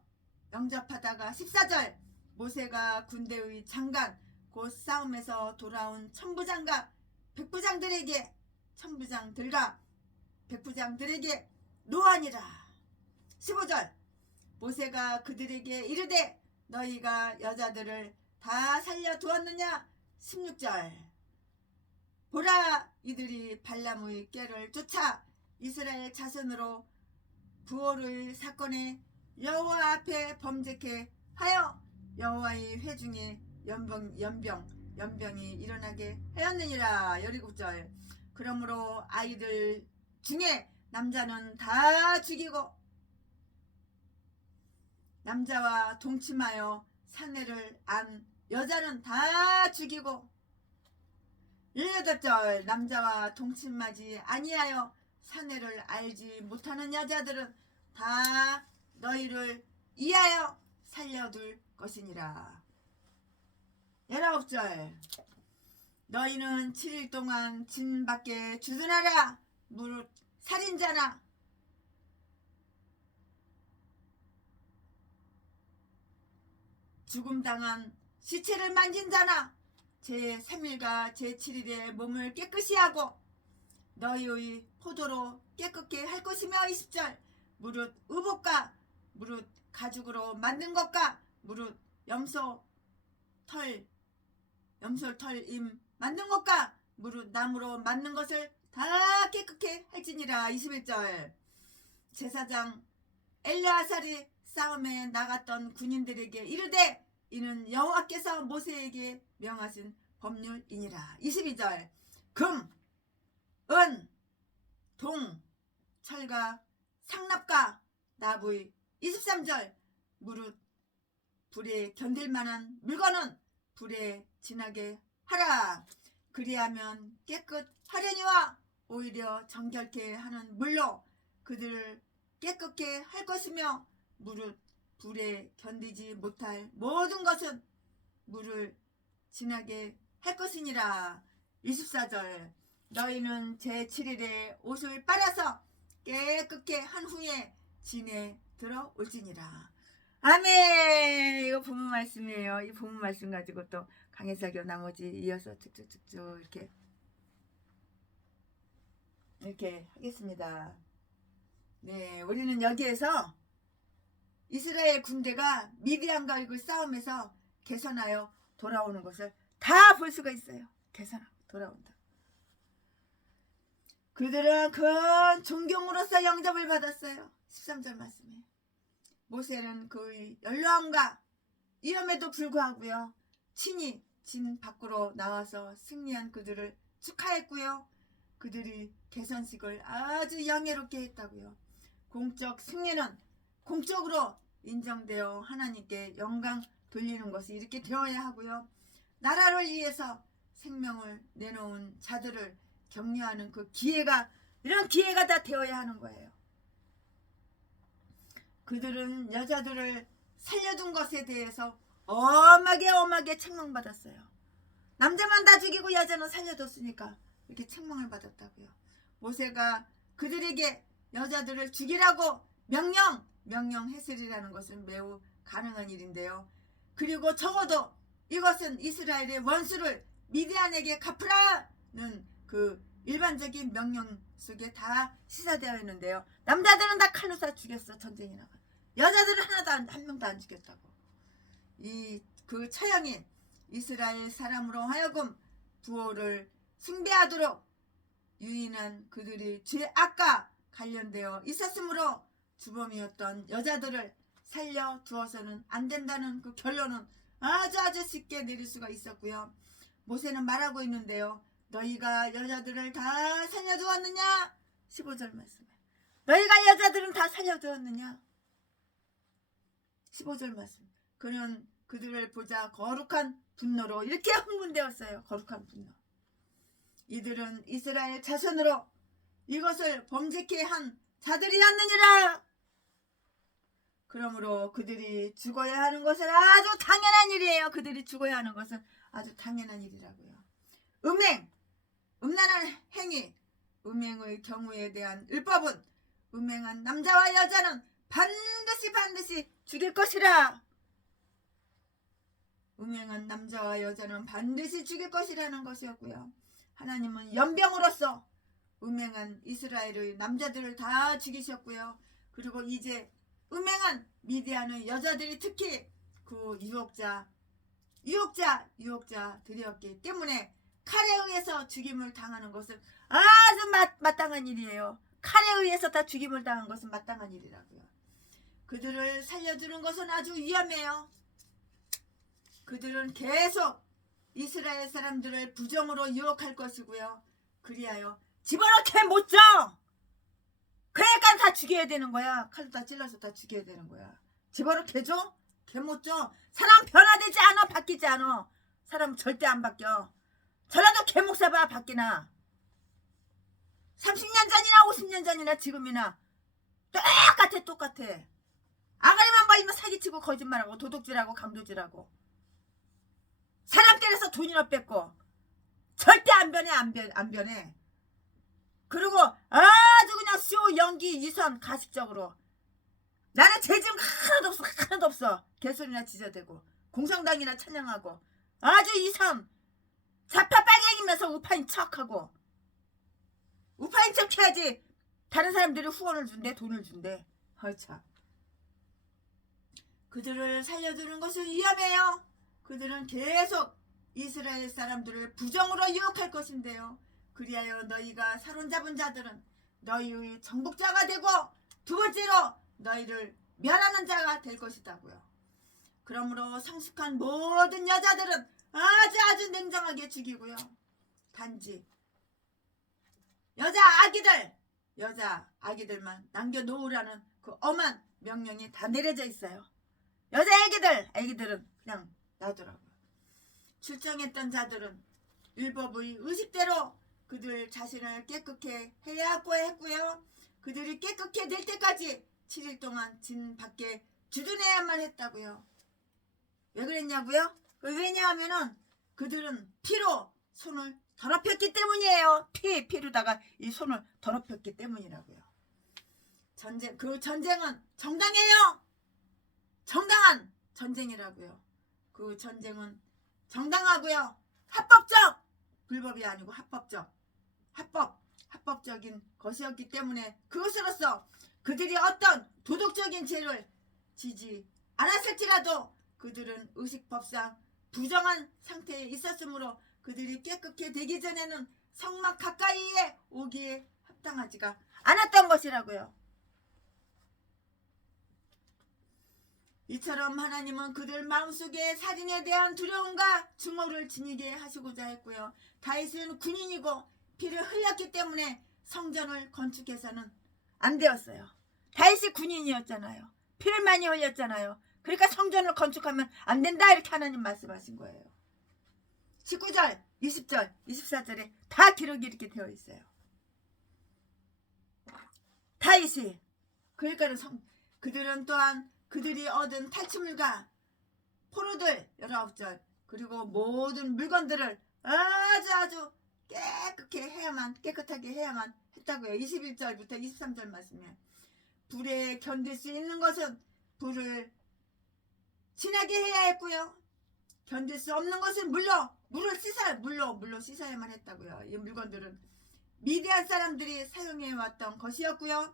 영접하다가 14절 모세가 군대의 장관 곧 싸움에서 돌아온 천부장들과 백부장들에게 노하니라. 15절 모세가 그들에게 이르되 너희가 여자들을 다 살려두었느냐. 16절 보라 이들이 발람의 꾀를 쫓아 이스라엘 자손으로 부올의 사건에 여호와 앞에 범죄케 하여 여호와의 회중에 연병이 일어나게 하였느니라. 17절. 그러므로 아이들 중에 남자는 다 죽이고 남자와 동침하여 사내를 안 여자는 다 죽이고 18절. 남자와 동침하지 아니하여 사내를 알지 못하는 여자들은 다 너희를 이하여 살려둘 것이니라. 19절. 너희는 7일 동안 진 밖에 주둔하라. 무릇 살인자나 죽음당한 시체를 만진 자나 제3일과 제7일에 몸을 깨끗이 하고 너희의 포도로 깨끗게 할 것이며 20절. 무릇 의복과 무릇 가죽으로 만든 것과 무릇 염소털임 만든 것과 무릇 나무로 만든 것을 다 깨끗게 할지니라. 21절. 제사장 엘르아살이 싸움에 나갔던 군인들에게 이르되 이는 여호와께서 모세에게 명하신 법률이니라. 22절. 금, 은, 동, 철과 상납과 나부의 23절. 무릇 불에 견딜만한 물건은 불에 지나게 하라. 그리하면 깨끗하려니와 오히려 정결케 하는 물로 그들을 깨끗게 할 것이며 무릇 불에 견디지 못할 모든 것은 물을 지나게 할 것이니라. 24절. 너희는 제7일에 옷을 빨아서 깨끗게 한 후에 진에 들어올지니라. 아멘. 이거 본문 말씀이에요. 이 본문 말씀 가지고 또 강해사교 나머지 이어서 쭉쭉쭉쭉 이렇게 하겠습니다. 네, 우리는 여기에서 이스라엘 군대가 미디안과 그 싸움에서 개선하여 돌아오는 것을 다 볼 수가 있어요. 개선하고 돌아온다. 그들은 큰 존경으로서 영접을 받았어요. 13절 말씀에 모세는 그의 연로함과 위험에도 불구하고요 친히 진 밖으로 나와서 승리한 그들을 축하했고요. 그들이 개선식을 아주 영예롭게 했다고요. 공적 승리는 공적으로 인정되어 하나님께 영광 돌리는 것이 이렇게 되어야 하고요. 나라를 위해서 생명을 내놓은 자들을 격려하는 그 기회가 이런 기회가 다 되어야 하는 거예요. 그들은 여자들을 살려둔 것에 대해서 엄하게 책망받았어요. 남자만 다 죽이고 여자는 살려뒀으니까 이렇게 책망을 받았다고요. 모세가 그들에게 여자들을 죽이라고 명령했으리라는 것은 매우 가능한 일인데요. 그리고 적어도 이것은 이스라엘의 원수를 미디안에게 갚으라는 그 일반적인 명령 속에 다 시사되어 있는데요. 남자들은 다 칼로 쏴 죽였어. 전쟁이 나가. 여자들은 한 명도 안 죽였다고. 이 그 처형이 이스라엘 사람으로 하여금 부호를 숭배하도록 유인한 그들이 죄악과 관련되어 있었으므로 주범이었던 여자들을 살려두어서는 안 된다는 그 결론은 아주 쉽게 내릴 수가 있었고요. 모세는 말하고 있는데요. 너희가 여자들을 다 살려두었느냐? 15절 말씀에 너희가 여자들은 다 살려두었느냐? 15절 말씀. 그는 그들을 보자 거룩한 분노로 이렇게 흥분되었어요. 거룩한 분노. 이들은 이스라엘 자손으로 이것을 범죄케 한 자들이었느니라. 그러므로 그들이 죽어야 하는 것은 아주 당연한 일이에요. 그들이 죽어야 하는 것은 아주 당연한 일이라고요. 음란한 행위, 음행의 경우에 대한 율법은 음행한 남자와 여자는 반드시 죽일 것이라. 음행한 남자와 여자는 반드시 죽일 것이라는 것이었고요. 하나님은 연병으로서 음행한 이스라엘의 남자들을 다 죽이셨고요. 그리고 이제 음행한 미디안의 여자들이 특히 그 유혹자들이었기 때문에 칼에 의해서 죽임을 당하는 것은 아주 마땅한 일이에요. 칼에 의해서 다 죽임을 당한 것은 마땅한 일이라고요. 그들을 살려주는 것은 아주 위험해요. 그들은 계속 이스라엘 사람들을 부정으로 유혹할 것이고요. 그리하여 집어넣게 못 줘. 그러니까 다 죽여야 되는 거야. 칼로 다 찔러서 다 죽여야 되는 거야. 집어넣게 줘? 걔 못 줘. 사람 변화되지 않아. 바뀌지 않아. 사람 절대 안 바뀌어. 저라도 걔 목사봐 바뀌나. 30년 전이나 50년 전이나 지금이나 똑같아. 아가리만 보이면 사기치고 거짓말하고 도둑질하고 강도질하고 사람 때려서 돈이나 뺏고 절대 안 변해. 안 변해. 그리고 아주 그냥 쇼 연기 이선 가식적으로 나는 죄지은 하나도 없어. 개소리나 지저대고 공성당이나 찬양하고 아주 이선 자파 빨갱이면서 우파인 척하고 우파인 척 해야지 다른 사람들이 후원을 준대 돈을 준대. 헐참. 그들을 살려주는 것은 위험해요. 그들은 계속 이스라엘 사람들을 부정으로 유혹할 것인데요. 그리하여 너희가 사로잡은 자들은 너희의 정복자가 되고 두 번째로 너희를 멸하는 자가 될 것이다고요. 그러므로 성숙한 모든 여자들은 아주 냉정하게 죽이고요. 단지 여자 아기들만 남겨놓으라는 그 엄한 명령이 다 내려져 있어요. 여자 아기들은 그냥 놔두라고요. 출정했던 자들은 율법의 의식대로 그들 자신을 깨끗게 해야 했고요. 그들이 깨끗게 될 때까지 7일 동안 진 밖에 주둔해야만 했다고요. 왜 그랬냐고요? 왜냐하면은 그들은 피로 손을 더럽혔기 때문이에요. 피로다가 이 손을 더럽혔기 때문이라고요. 그 전쟁은 정당해요. 정당한 전쟁이라고요. 그 전쟁은 정당하고요. 합법적, 불법이 아니고 합법적인 것이었기 때문에 그것으로서 그들이 어떤 도덕적인 죄를 지지 않았을지라도 그들은 의식법상 부정한 상태에 있었으므로 그들이 깨끗게 되기 전에는 성막 가까이에 오기에 합당하지가 않았던 것이라고요. 이처럼 하나님은 그들 마음속에 살인에 대한 두려움과 증오를 지니게 하시고자 했고요. 다윗은 군인이고 피를 흘렸기 때문에 성전을 건축해서는 안 되었어요. 다윗이 군인이었잖아요. 피를 많이 흘렸잖아요. 그러니까 성전을 건축하면 안 된다 이렇게 하나님 말씀하신 거예요. 19절, 20절, 24절에 다 기록이 이렇게 되어 있어요. 다윗이 그러니까는 그들은 또한 그들이 얻은 탈취물과 포로들 19절 그리고 모든 물건들을 아주 깨끗하게 해야만 했다고요. 21절부터 23절 말씀에 불에 견딜 수 있는 것은 불을 진하게 해야 했고요. 견딜 수 없는 것은 물로 씻어야만 했다고요. 이 물건들은 미디안 사람들이 사용해왔던 것이었고요.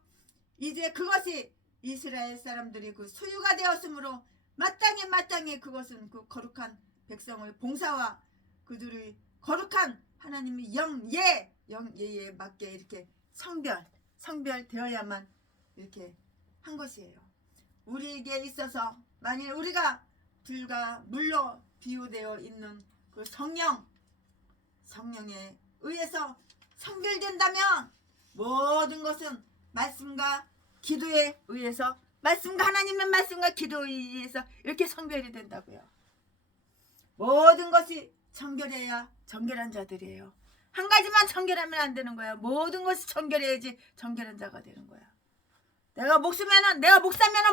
이제 그것이 이스라엘 사람들이 그 소유가 되었으므로 마땅히 그것은 그 거룩한 백성의 봉사와 그들의 거룩한 하나님의 영예에 맞게 이렇게 성별되어야만 이렇게 한 것이에요. 우리에게 있어서 만일 우리가 불과 물로 비유되어 있는 그 성령에 의해서 성별된다면 모든 것은 말씀과 기도에 의해서 하나님의 말씀과 기도에 의해서 이렇게 성별이 된다고요. 모든 것이 정결해야 정결한 자들이에요. 한 가지만 정결하면 안 되는 거야. 모든 것이 정결해야지 정결한 자가 되는 거야. 내가 목사면은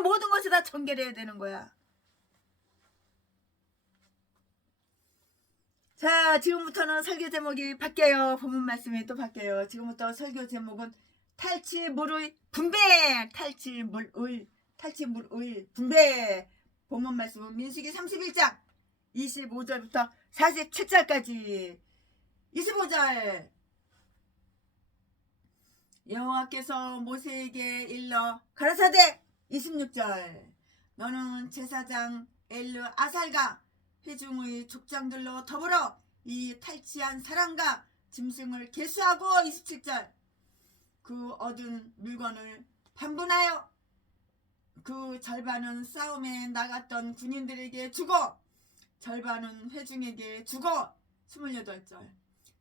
모든 것이 다 정결해야 되는 거야. 자, 지금부터는 설교 제목이 바뀌어요. 본문 말씀이 또 바뀌어요. 지금부터 설교 제목은 탈취물의 분배. 탈취물의 분배. 본문 말씀은 민수기 31장 25절부터 47절까지. 25절 여호와께서 모세에게 일러 가라사대. 26절 너는 제사장 엘르아살과 회중의 족장들로 더불어 이 탈취한 사람과 짐승을 계수하고. 27절 그 얻은 물건을 그 절반은 싸움에 나갔던 군인들에게 주고 절반은 회중에게 주고 28절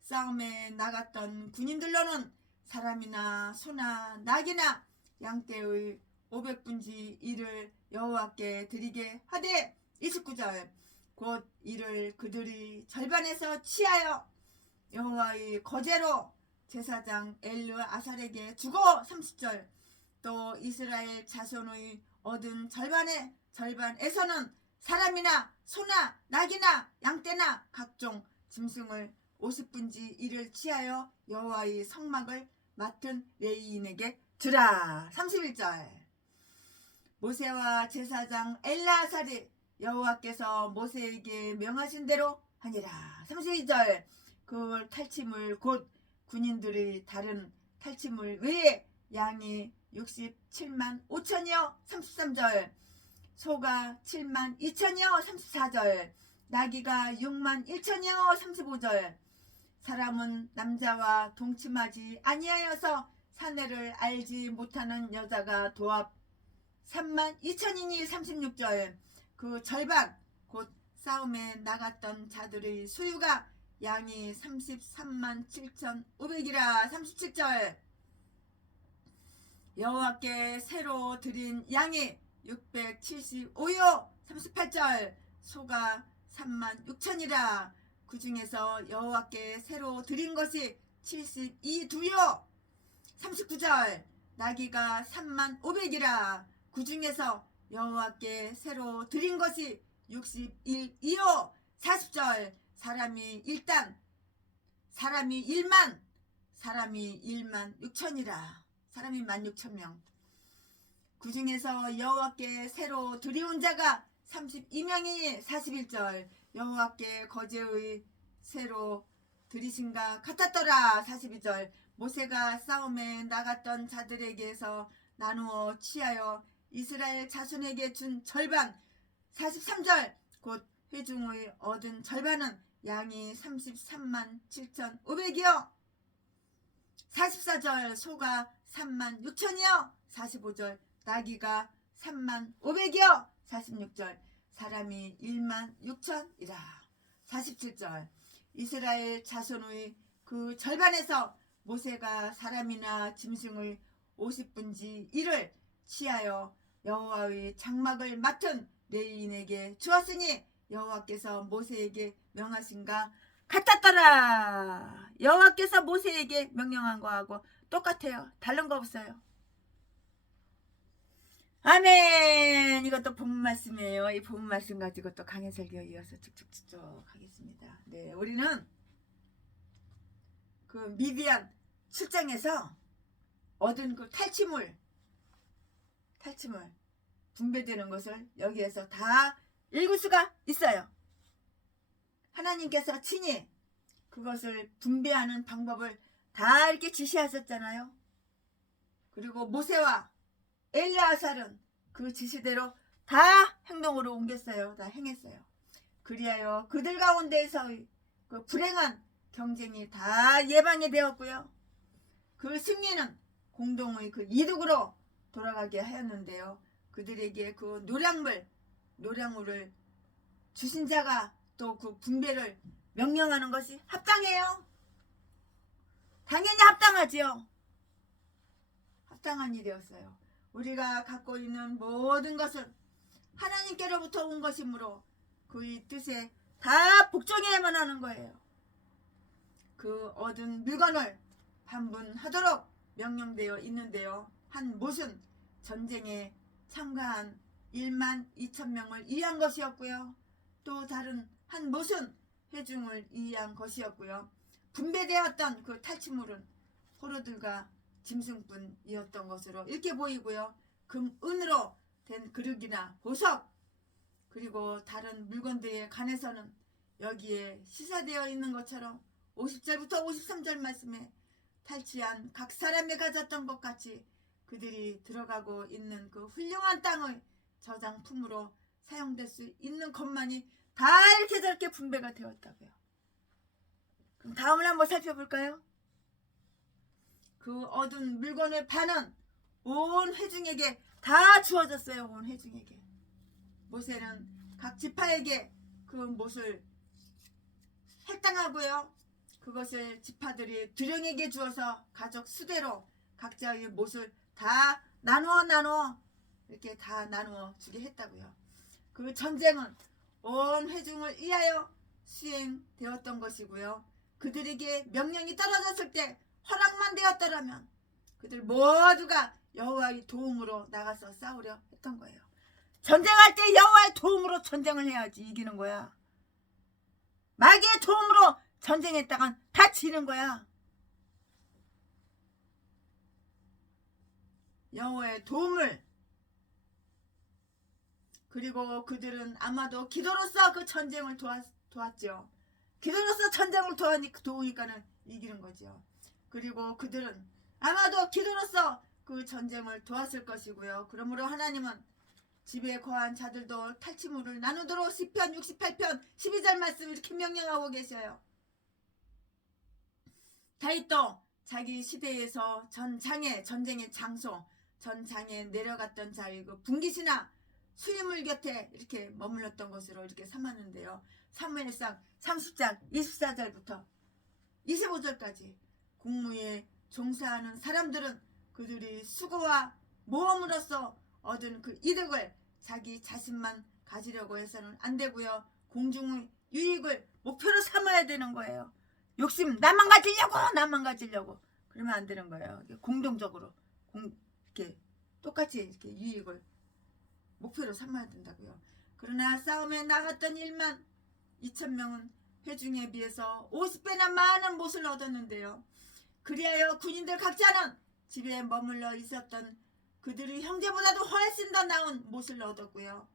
싸움에 나갔던 군인들로는 사람이나 소나 낙이나 양떼의 500분지 1을 여호와께 드리게 하되 29절 곧 이를 그들이 절반에서 취하여 여호와의 거제로 제사장 엘르아살에게 주고 30절 또 이스라엘 자손의 얻은 절반에서는 사람이나 소나 낙이나 양떼나 각종 짐승을 50분지 1을 취하여 여호와의 성막을 맡은 레위인에게 주라. 31절 모세와 제사장 엘르아살이 여호와께서 모세에게 명하신 대로 하니라. 32절 그 탈취물 곧 군인들의 다른 탈취물 외에 양이 67만 5천이요 33절 소가 7만 2천이요 34절 나귀가 6만 1천이요 35절 사람은 남자와 동침하지 아니하여서 사내를 알지 못하는 여자가 도합 3만 2천이니 36절 그 절반 곧 싸움에 나갔던 자들의 수유가 양이 33만 7,500이라. 37절 여호와께 새로 드린 양이 675요 38절 소가 3만 6천이라. 그 중에서 여호와께 새로 드린 것이 72두요 39절 나귀가 3만 500이라. 그 중에서 여호와께 새로 드린 것이 61이요 40절 사람이 1만 6천이라. 사람이 16,000명. 그 중에서 여호와께 새로 드리운 자가 32명이니 41절 여호와께 거제의 새로 들이신가 같았더라. 42절 모세가 싸움에 나갔던 자들에게서 나누어 취하여 이스라엘 자손에게 준 절반. 43절 곧 회중의 얻은 절반은 양이 33만 7,500이요 44절 소가 3만 6천이요 45절 나귀가 3만 500이요 46절 사람이 1만 6천이라. 47절 이스라엘 자손의 그 절반에서 모세가 사람이나 짐승의 50분지 1을 취하여 여호와의 장막을 맡은 레위인에게 주었으니 여호와께서 모세에게 명하신가 같았더라. 여호와께서 모세에게 명령한 거하고 똑같아요. 다른 거 없어요. 아멘. 이것도 본 말씀이에요. 이 본 말씀 가지고 또 강해 설교 이어서 쭉쭉쭉 하겠습니다. 네, 우리는 그 미디안 출장에서 얻은 그 탈취물 분배되는 것을 여기에서 다 읽을 수가 있어요. 하나님께서 친히 그것을 분배하는 방법을 다 이렇게 지시하셨잖아요. 그리고 모세와 엘르아살은 그 지시대로 다 행동으로 옮겼어요. 다 행했어요. 그리하여 그들 가운데에서의 그 불행한 경쟁이 다 예방이 되었고요. 그 승리는 공동의 그 이득으로 돌아가게 하였는데요. 그들에게 그 노량물을 주신 자가 또 그 분배를 명령하는 것이 합당해요. 당연히 합당하지요. 합당한 일이었어요. 우리가 갖고 있는 모든 것은 하나님께로부터 온 것이므로 그의 뜻에 다 복종해야만 하는 거예요. 그 얻은 물건을 반분하도록 명령되어 있는데요. 한 못은 전쟁에 참가한 1만 2천명을 이해한 것이었고요. 또 다른 한 못은 회중을 이해한 것이었고요. 분배되었던 그 탈취물은 포로들과 짐승뿐이었던 것으로 이렇게 보이고요. 금, 은으로 된 그릇이나 보석 그리고 다른 물건들에 관해서는 여기에 시사되어 있는 것처럼 50절부터 53절 말씀에 탈취한 각 사람이 가졌던 것 같이 그들이 들어가고 있는 그 훌륭한 땅의 저장품으로 사용될 수 있는 것만이 다 이렇게 저렇게 분배가 되었다고요. 그럼 다음을 한번 살펴볼까요? 그 얻은 물건의 반은 온 회중에게 다 주어졌어요. 온 회중에게. 모세는 각 지파에게 그 못을 할당하고요. 그것을 지파들이 두령에게 주어서 가족 수대로 각자의 못을 다 나누어 이렇게 다 나누어 주게 했다고요. 그 전쟁은 온 회중을 위하여 수행되었던 것이고요. 그들에게 명령이 떨어졌을 때 허락만 되었더라면 그들 모두가 여호와의 도움으로 나가서 싸우려 했던 거예요. 전쟁할 때 여호와의 도움으로 전쟁을 해야지 이기는 거야. 마귀의 도움으로 전쟁했다간 다 지는 거야. 여호와의 도움을, 그리고 그들은 아마도 기도로서 그 전쟁을 도왔죠. 기도로서 전쟁을 도우니까는 이기는 거죠. 그리고 그들은 아마도 기도로서 그 전쟁을 도왔을 것이고요. 그러므로 하나님은 집에 거한 자들도 탈취물을 나누도록 시편 68편 12절 말씀 이렇게 명령하고 계셔요. 다윗도 자기 시대에서 전쟁의 장소, 전장에 내려갔던 자의 그 분깃이나 수유물 곁에 이렇게 머물렀던 것으로 이렇게 삼았는데요. 사무엘상 30장 24절부터 25절까지 공무에 종사하는 사람들은 그들이 수고와 모험으로써 얻은 그 이득을 자기 자신만 가지려고 해서는 안 되고요. 공중의 유익을 목표로 삼아야 되는 거예요. 욕심 나만 가지려고 그러면 안 되는 거예요. 공동적으로 이렇게 똑같이 이렇게 유익을 목표로 삼아야 된다고요. 그러나 싸움에 나갔던 1만 2천 명은 회중에 비해서 50배나 많은 못을 얻었는데요. 그리하여 군인들 각자는 집에 머물러 있었던 그들의 형제보다도 훨씬 더 나은 못을 얻었고요.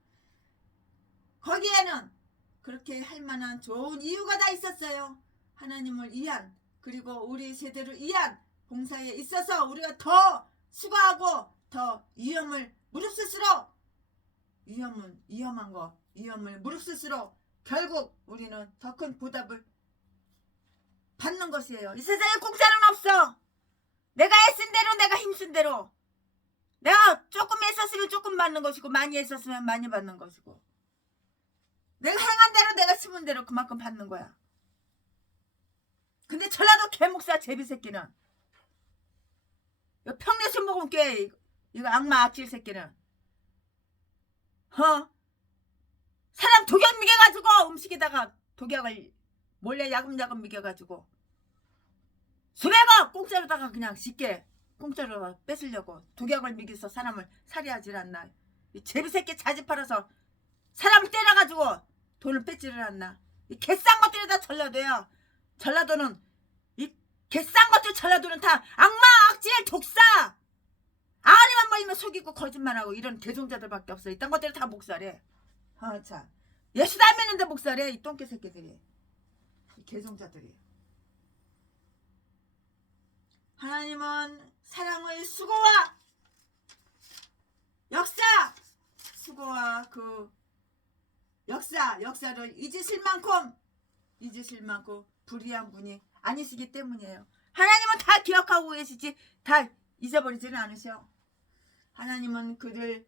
거기에는 그렇게 할 만한 좋은 이유가 다 있었어요. 하나님을 위한, 그리고 우리 세대를 위한 봉사에 있어서 우리가 더 수고하고 더 위험을 무릅쓸수록 위험을 무릅쓸수록 결국 우리는 더 큰 보답을 받는 것이에요. 이 세상에 공짜는 없어. 내가 애쓴 대로, 내가 힘쓴 대로, 내가 조금 애썼으면 조금 받는 것이고 많이 애썼으면 많이 받는 것이고, 내가 행한 대로 내가 심은 대로 그만큼 받는 거야. 근데 전라도 개목사 제비새끼는, 평내술 먹은 게 이거 악마 악질 새끼는 사람 독약 미겨가지고 음식에다가 독약을 몰래 야금야금 미겨가지고 수백억 공짜로다가 그냥 쉽게 공짜로 뺏으려고 독약을 미겨서 사람을 살해하질 않나. 이 제비새끼 자지 팔아서 사람을 때려가지고 돈을 뺏지를 않나. 이 개싼 것들이 다 전라도야. 전라도는 이 개싼 것들, 전라도는 다 악마 악질 독사, 아리만 보이면 속이고 거짓말하고 이런 개종자들밖에 없어. 이딴 것들이 다 목살해. 참, 예수도 안 믿는데 목살해. 이 똥개 새끼들이, 이 개종자들이. 하나님은 사랑의 수고와 수고와 그 역사를 잊으실 만큼 불의한 분이 아니시기 때문이에요. 하나님은 다 기억하고 계시지 다 잊어버리지는 않으셔. 하나님은 그들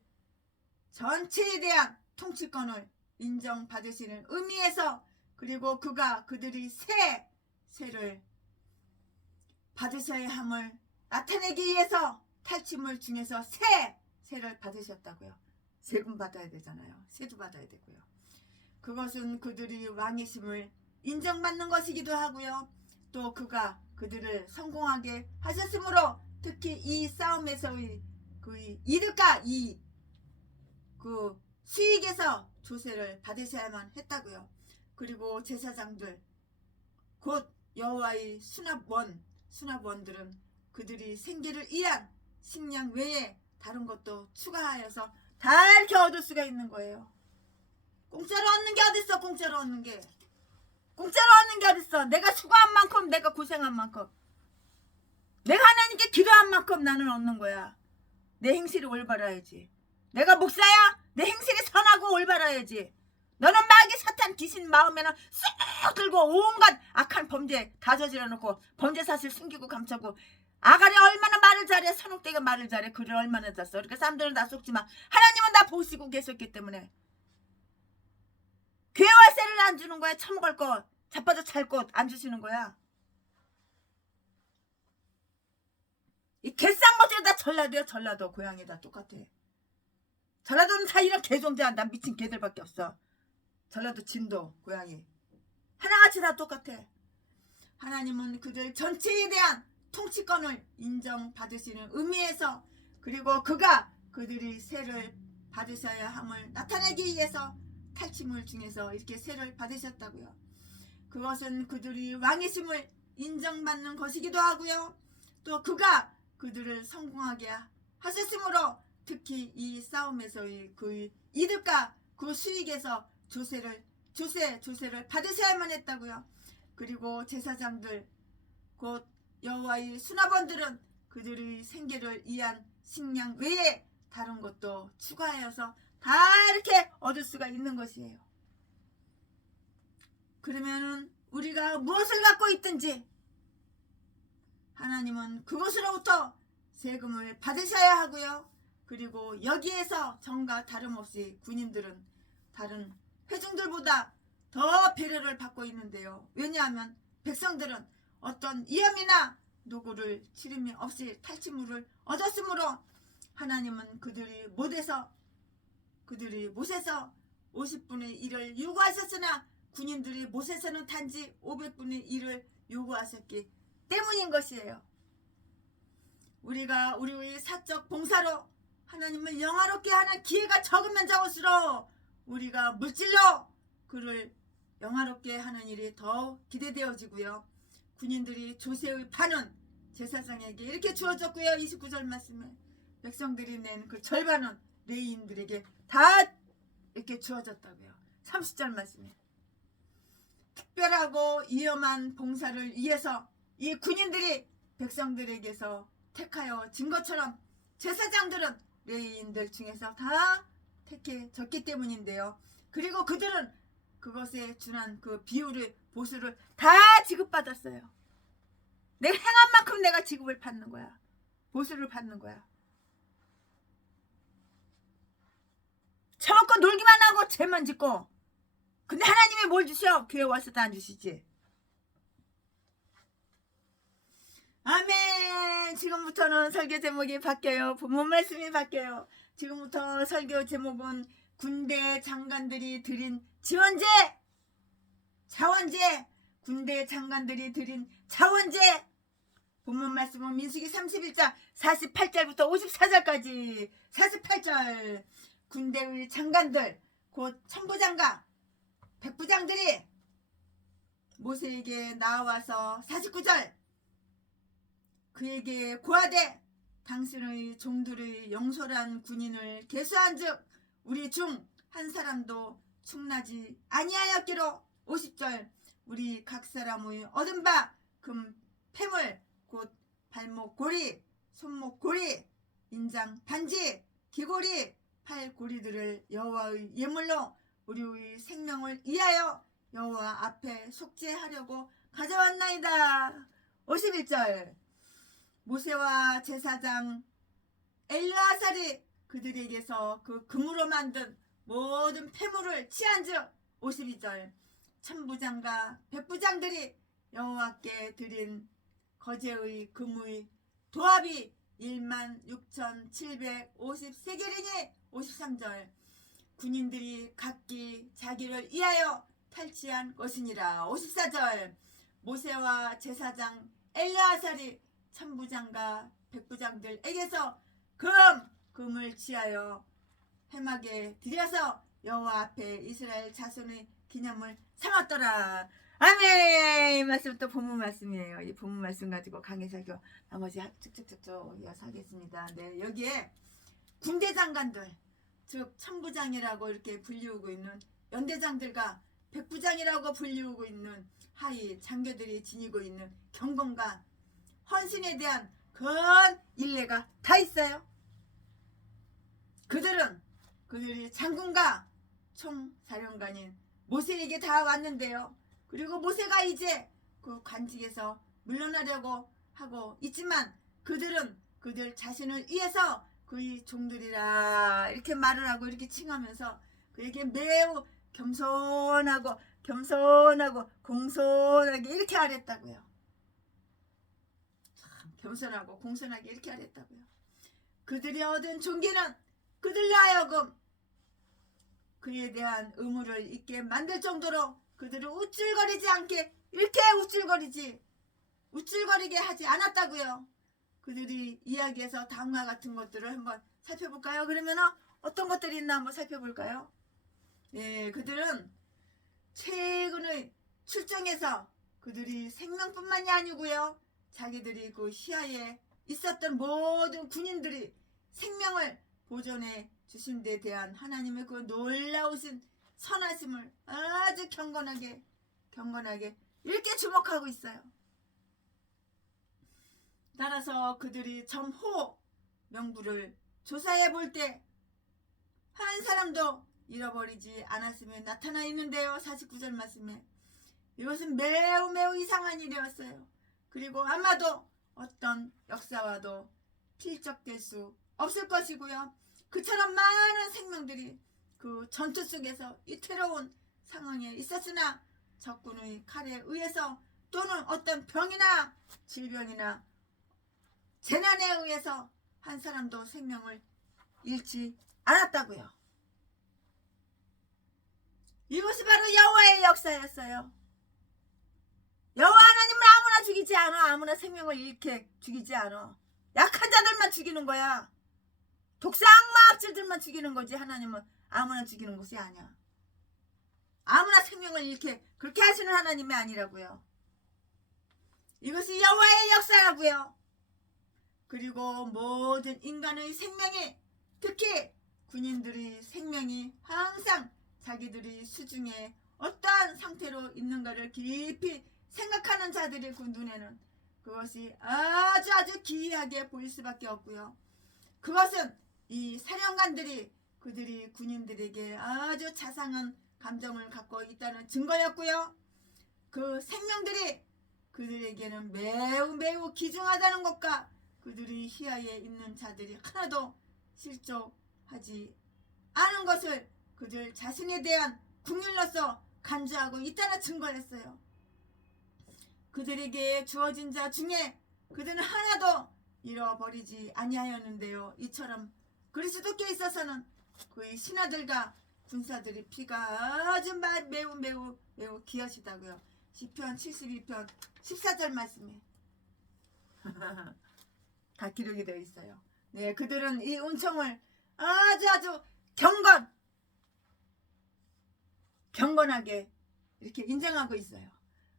전체에 대한 통치권을 인정받으시는 의미에서, 그리고 그들이 세를 받으셔야 함을 나타내기 위해서 탈취물 중에서 세를 받으셨다고요. 세금 받아야 되잖아요. 세도 받아야 되고요. 그것은 그들이 왕이심을 인정받는 것이기도 하고요. 또 그들을 성공하게 하셨으므로 특히 이 싸움에서의 그 이득과 그 수익에서 조세를 받으셔야만 했다고요. 그리고 제사장들, 곧 여호와의 수납원들은 그들이 생계를 위한 식량 외에 다른 것도 추가하여서 다 이렇게 얻을 수가 있는 거예요. 공짜로 얻는 게 어딨어. 공짜로 얻는 게 어딨어. 내가 수고한 만큼, 내가 고생한 만큼, 내가 하나님께 기도한 만큼 나는 얻는 거야. 내 행실이 올바라야지. 내가 목사야, 내 행실이 선하고 올바라야지. 너는 마귀 사탄 귀신 마음에는 쑥 들고 온갖 악한 범죄 다 저질러 놓고 범죄 사실 숨기고 감추고 아가리 얼마나 말을 잘해. 선옥대가 말을 잘해. 글을 얼마나 잘 써. 그러니까 사람들은 나 속지만 하나님은 나 보시고 계셨기 때문에 괴월세를 안 주는 거야. 처먹을 거 자빠져 잘 것 안 주시는 거야. 이 개쌍못들이 다 전라도야. 전라도 고향이 다 똑같아. 전라도는 다 이런 개종자한다. 미친 개들밖에 없어. 전라도 진도 고향이 하나같이 다 똑같아. 하나님은 그들 전체에 대한 통치권을 인정받으시는 의미에서 그리고 그가 그들이 세를 받으셔야 함을 나타내기 위해서 탈취물 중에서 이렇게 세를 받으셨다고요. 그것은 그들이 왕이심을 인정받는 것이기도 하고요. 또 그가 그들을 성공하게 하셨으므로 특히 이 싸움에서의 그 이득과 그 수익에서 조세를 받으셔야만 했다고요. 그리고 제사장들 곧 여호와의 수납원들은 그들의 생계를 위한 식량 외에 다른 것도 추가하여서 다 이렇게 얻을 수가 있는 것이에요. 그러면은 우리가 무엇을 갖고 있든지 하나님은 그것으로부터 세금을 받으셔야 하고요. 그리고 여기에서 전과 다름없이 군인들은 다른 회중들보다 더 배려를 받고 있는데요. 왜냐하면 백성들은 어떤 위험이나 노고를 치름이 없이 탈취물을 얻었으므로 하나님은 그들이 못에서 50분의 1을 요구하셨으나 군인들이 못에서는 단지 500분의 1을 요구하셨기 때문인 것이에요. 우리가 우리의 사적 봉사로 하나님을 영화롭게 하는 기회가 적으면 적을수록 우리가 물질로 그를 영화롭게 하는 일이 더 기대되어지고요. 군인들이 조세의 반은 제사장에게 이렇게 주어졌고요. 29절 말씀에 백성들이 낸 그 절반은 레위인들에게 다 이렇게 주어졌다고요. 30절 말씀에 특별하고 위험한 봉사를 위해서 이 군인들이 백성들에게서 택하여 진 것처럼 제사장들은 레위인들 중에서 다 택해졌기 때문인데요. 그리고 그들은 그것에 준한 그 비율의 보수를 다 지급받았어요. 내가 행한 만큼 내가 지급을 받는 거야. 보수를 받는 거야. 처먹고 놀기만 하고 죄만 짓고. 근데 하나님이 뭘 주셔? 교회 와서도 안 주시지. 아멘. 지금부터는 설교 제목이 바뀌어요. 본문 말씀이 바뀌어요. 지금부터 설교 제목은 군대 장관들이 드린 지원제, 자원제, 군대 장관들이 드린 자원제. 본문 말씀은 민수기 31장 48절부터 54절까지 48절. 군대의 장관들 곧 천부장과 백부장들이 모세에게 나와서 49절 그에게 고하되 당신의 종들의 영솔한 군인을 계수한즉 우리 중 한 사람도 충나지 아니하였기로 50절 우리 각 사람의 얻은 바 금 폐물 곧 발목 고리 손목 고리 인장 반지 귀고리 팔 고리들을 여호와의 예물로 우리의 생명을 위하여 여호와 앞에 속죄하려고 가져왔나이다. 51절 모세와 제사장 엘르아살이 그들에게서 그 금으로 만든 모든 폐물을 취한즉 52절 천부장과 백부장들이 여호와께 드린 거제의 금의 도합이 16,753개리니 53절 군인들이 각기 자기를 위하여 탈취한 것이니라. 54절 모세와 제사장 엘르아살이 천부장과 백부장들에게서 금을 취하여 회막에 들여서 여호와 앞에 이스라엘 자손의 기념을 삼았더라. 아멘. 이 말씀 또 본문 말씀이에요. 이 본문 말씀 가지고 강해설교 나머지 쭉쭉쭉쭉 이어서 하겠습니다. 네, 여기에 군대 장관들 즉 천부장이라고 이렇게 불리우고 있는 연대장들과 백부장이라고 불리우고 있는 하위 장교들이 지니고 있는 경건과 헌신에 대한 큰 일례가 다 있어요. 그들이 장군과 총사령관인 모세에게 다 왔는데요. 그리고 모세가 이제 그 관직에서 물러나려고 하고 있지만 그들은 그들 자신을 위해서 그의 종들이라 이렇게 말을 하고 이렇게 칭하면서 그에게 매우 겸손하고 공손하게 이렇게 하랬다고요. 참 겸손하고 공손하게 이렇게 하랬다고요. 그들이 얻은 존귀는 그들로 하여금 그에 대한 의무를 잊게 만들 정도로 그들을 우쭐거리지 않게 이렇게 우쭐거리게 하지 않았다고요. 그들이 이야기해서 다음과 같은 것들을 한번 살펴볼까요? 그러면 어떤 것들이 있나 한번 살펴볼까요? 네, 그들은 최근의 출정에서 그들이 생명뿐만이 아니고요. 자기들이 그 시야에 있었던 모든 군인들이 생명을 보존해 주신 데 대한 하나님의 그 놀라우신 선하심을 아주 경건하게 이렇게 주목하고 있어요. 따라서 그들이 점호 명부를 조사해 볼 때 한 사람도 잃어버리지 않았음에 나타나 있는데요. 49절 말씀에 이것은 매우 이상한 일이었어요. 그리고 아마도 어떤 역사와도 필적될 수 없을 것이고요. 그처럼 많은 생명들이 그 전투 속에서 이태로운 상황에 있었으나 적군의 칼에 의해서 또는 어떤 병이나 질병이나 재난에 의해서 한 사람도 생명을 잃지 않았다고요. 이것이 바로 여호와의 역사였어요. 여호와 하나님은 아무나 죽이지 않아. 아무나 생명을 잃게 죽이지 않아. 약한 자들만 죽이는 거야. 독사 악마 악질들만 죽이는 거지. 하나님은 아무나 죽이는 것이 아니야. 아무나 생명을 잃게 그렇게 하시는 하나님이 아니라고요. 이것이 여호와의 역사라고요. 그리고 모든 인간의 생명이, 특히 군인들의 생명이 항상 자기들이 수중에 어떠한 상태로 있는가를 깊이 생각하는 자들의 그 눈에는 그것이 아주 기이하게 보일 수밖에 없고요. 그것은 이 사령관들이 그들이 군인들에게 아주 자상한 감정을 갖고 있다는 증거였고요. 그 생명들이 그들에게는 매우 귀중하다는 것과 그들이 희야에 있는 자들이 하나도 실족하지 않은 것을 그들 자신에 대한 국률로서 간주하고 있다는 증거였어요. 그들에게 주어진 자 중에 그들은 하나도 잃어버리지 아니하였는데요. 이처럼 그리스도께 있어서는 그의 신하들과 군사들의 피가 아주 매우 귀하시다고요. 시편 72편 14절 말씀에 다 기록이 되어 있어요. 네, 그들은 이 은총을 아주 경건하게 이렇게 인정하고 있어요.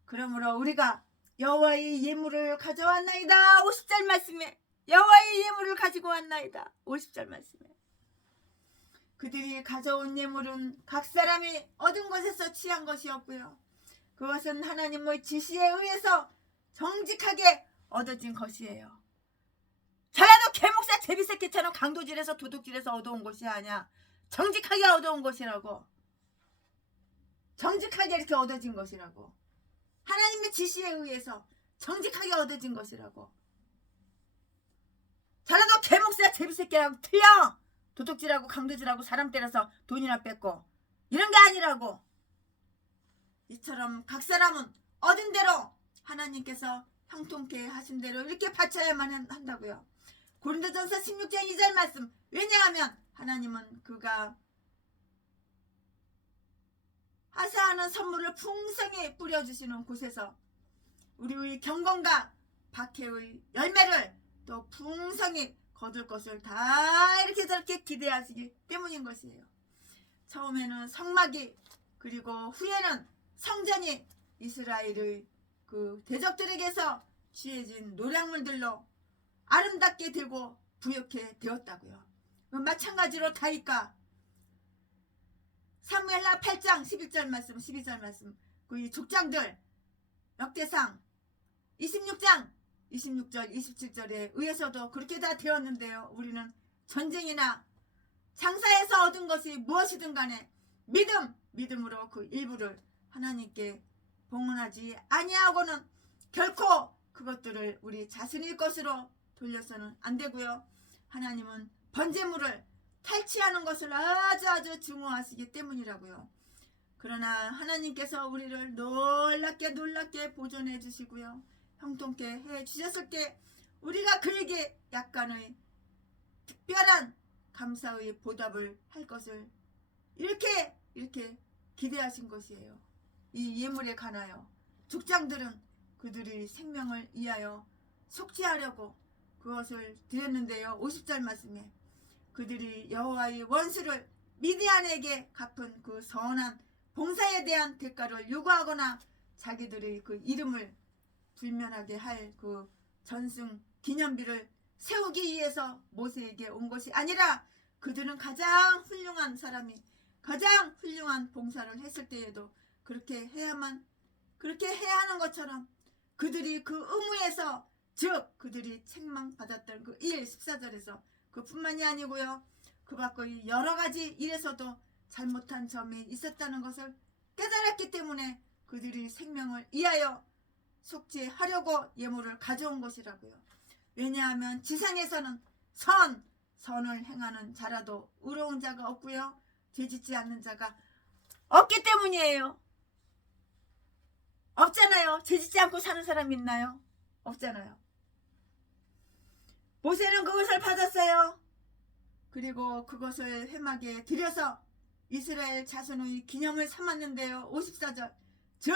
그러므로 우리가 여호와의 예물을 가져왔나이다. 50절 말씀에 여호와의 예물을 가지고 왔나이다. 50절 말씀에 그들이 가져온 예물은 각 사람이 얻은 것에서 취한 것이었고요. 그것은 하나님의 지시에 의해서 정직하게 얻어진 것이에요. 저라도 개목사 제비새끼처럼 강도질에서 도둑질에서 얻어온 것이 아니야. 정직하게 얻어온 것이라고. 정직하게 이렇게 얻어진 것이라고. 하나님의 지시에 의해서 정직하게 얻어진 것이라고. 저라도 개목사 제비새끼라고 틀려. 도둑질하고 강도질하고 사람 때려서 돈이나 뺏고 이런 게 아니라고. 이처럼 각 사람은 얻은 대로 하나님께서 형통케 하신 대로 이렇게 바쳐야만 한다고요. 고린도전서 16장 2절 말씀. 왜냐하면 하나님은 그가 하사하는 선물을 풍성히 뿌려주시는 곳에서 우리의 경건과 박해의 열매를 또 풍성히 거둘 것을 다 이렇게 저렇게 기대하시기 때문인 것이에요. 처음에는 성막이, 그리고 후에는 성전이 이스라엘의 그 대적들에게서 취해진 노량물들로 아름답게 되고 부욕해 되었다고요. 마찬가지로 다윗과 사무엘하 8장 11절 말씀 12절 말씀 그 족장들 역대상 26장 26절 27절에 의해서도 그렇게 다 되었는데요. 우리는 전쟁이나 장사에서 얻은 것이 무엇이든 간에 믿음으로 그 일부를 하나님께 봉헌하지 아니하고는 결코 그것들을 우리 자신의 것으로 돌려서는 안 되고요. 하나님은 번제물을 탈취하는 것을 아주 증오하시기 때문이라고요. 그러나 하나님께서 우리를 놀랍게 보존해 주시고요. 형통케 해 주셨을 때 우리가 그에게 약간의 특별한 감사의 보답을 할 것을 이렇게 기대하신 것이에요. 이 예물에 관하여 족장들은 그들의 생명을 위하여 속죄하려고 그것을 드렸는데요. 50절 말씀에 그들이 여호와의 원수를 미디안에게 갚은 그 선한 봉사에 대한 대가를 요구하거나 자기들의 그 이름을 불면하게 할 그 전승 기념비를 세우기 위해서 모세에게 온 것이 아니라 그들은 가장 훌륭한 사람이 가장 훌륭한 봉사를 했을 때에도 그렇게 해야 하는 것처럼 그들이 그 의무에서 즉 그들이 책망받았던 그 일 14절에서 그뿐만이 아니고요. 그 밖의 여러 가지 일에서도 잘못한 점이 있었다는 것을 깨달았기 때문에 그들이 생명을 위하여 속죄하려고 예물을 가져온 것이라고요. 왜냐하면 지상에서는 선을 행하는 자라도 의로운 자가 없고요. 죄짓지 않는 자가 없기 때문이에요. 없잖아요. 죄짓지 않고 사는 사람 있나요? 없잖아요. 모세는 그것을 받았어요. 그리고 그것을 회막에 들여서 이스라엘 자손의 기념을 삼았는데요. 54절 즉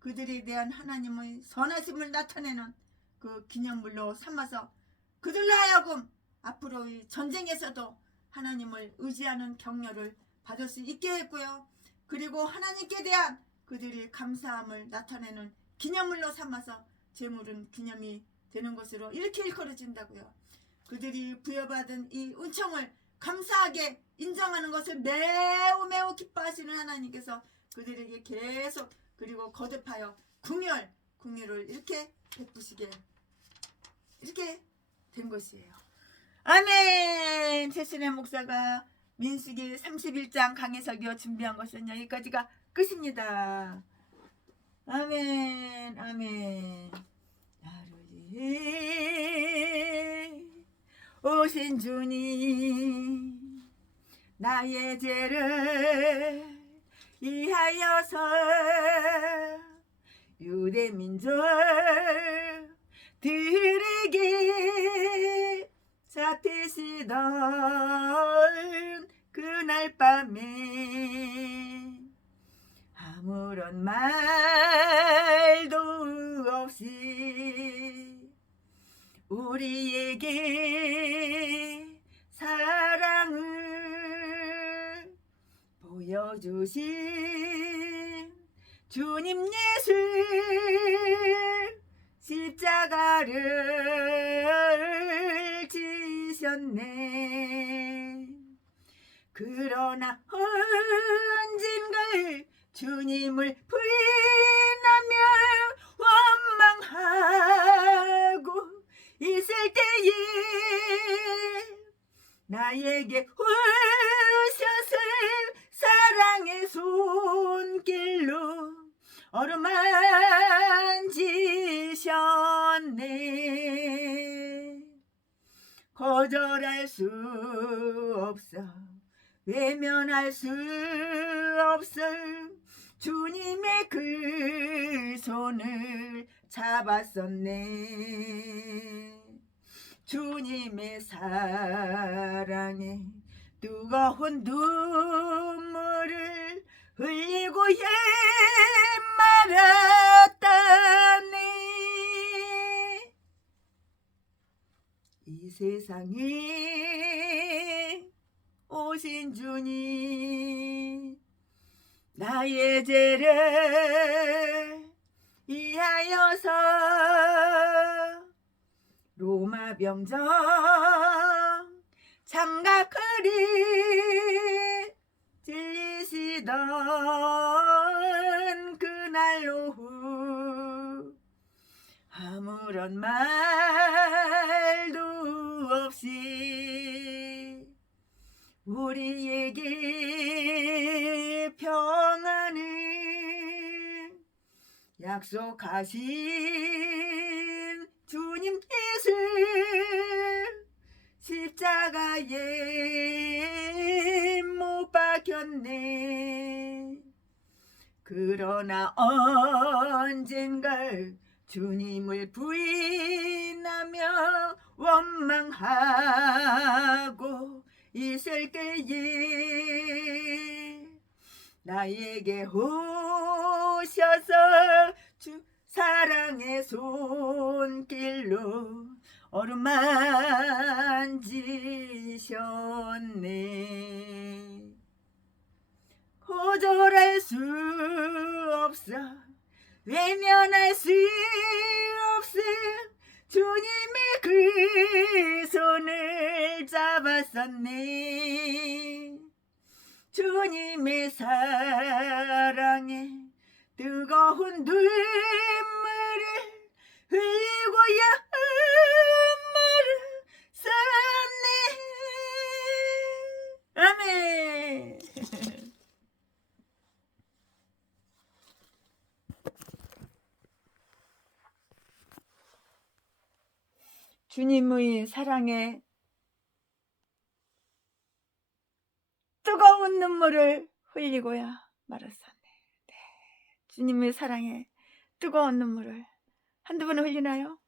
그들에 대한 하나님의 선하심을 나타내는 그 기념물로 삼아서 그들로 하여금 앞으로의 전쟁에서도 하나님을 의지하는 격려를 받을 수 있게 했고요. 그리고 하나님께 대한 그들이 감사함을 나타내는 기념물로 삼아서 제물은 기념이 되는 것으로 이렇게 일컬어진다고요. 그들이 부여받은 이 은총을 감사하게 인정하는 것을 매우 기뻐하시는 하나님께서 그들에게 계속 그리고 거듭하여 궁율을 이렇게 베푸시게 이렇게 된 것이에요. 아멘. 최순애 목사가 민수기 31장 강해설교 준비한 것은 여기까지가 끝입니다. 아멘. 나를 위해 오신 주님 나의 죄를 이하여서 유대 민족들에게 잡히시던 그날 밤에 아무런 말도 없이 우리에게 사랑을 보여주신 주님 예수 십자가를 지셨네. 그러나 언젠가 주님을 부인하며 원망하고 있을 때에 나에게 오셔서 사랑의 손길로 어루만지셨네. 거절할 수 없어 외면할 수 없어 주님의 그 손을 잡았었네. 주님의 사랑에 뜨거운 눈물을 흘리고 말았다네. 이 세상에 오신 주님 나의 죄를 이하여서 로마 병정 장갑걸이 찔리시던 그날 오후 아무런 말도 없이 우리에게 평안을 약속하신 주님 예수 십자가에 못 박혔네. 그러나 언젠가 주님을 부인하며 원망하고 있을 때에 나에게 오셔서 주 사랑의 손길로 어루만지셨네. 거절할 수 없어, 외면할 수 없어. 주님의 그 손을 잡았었네. 주님의 사랑에 뜨거운 눈물을 흘리고야 말았었네. 아멘. 주님의 사랑에 뜨거운 눈물을 흘리고야 말았었네. 네. 주님의 사랑에 뜨거운 눈물을 한두 번 흘리나요?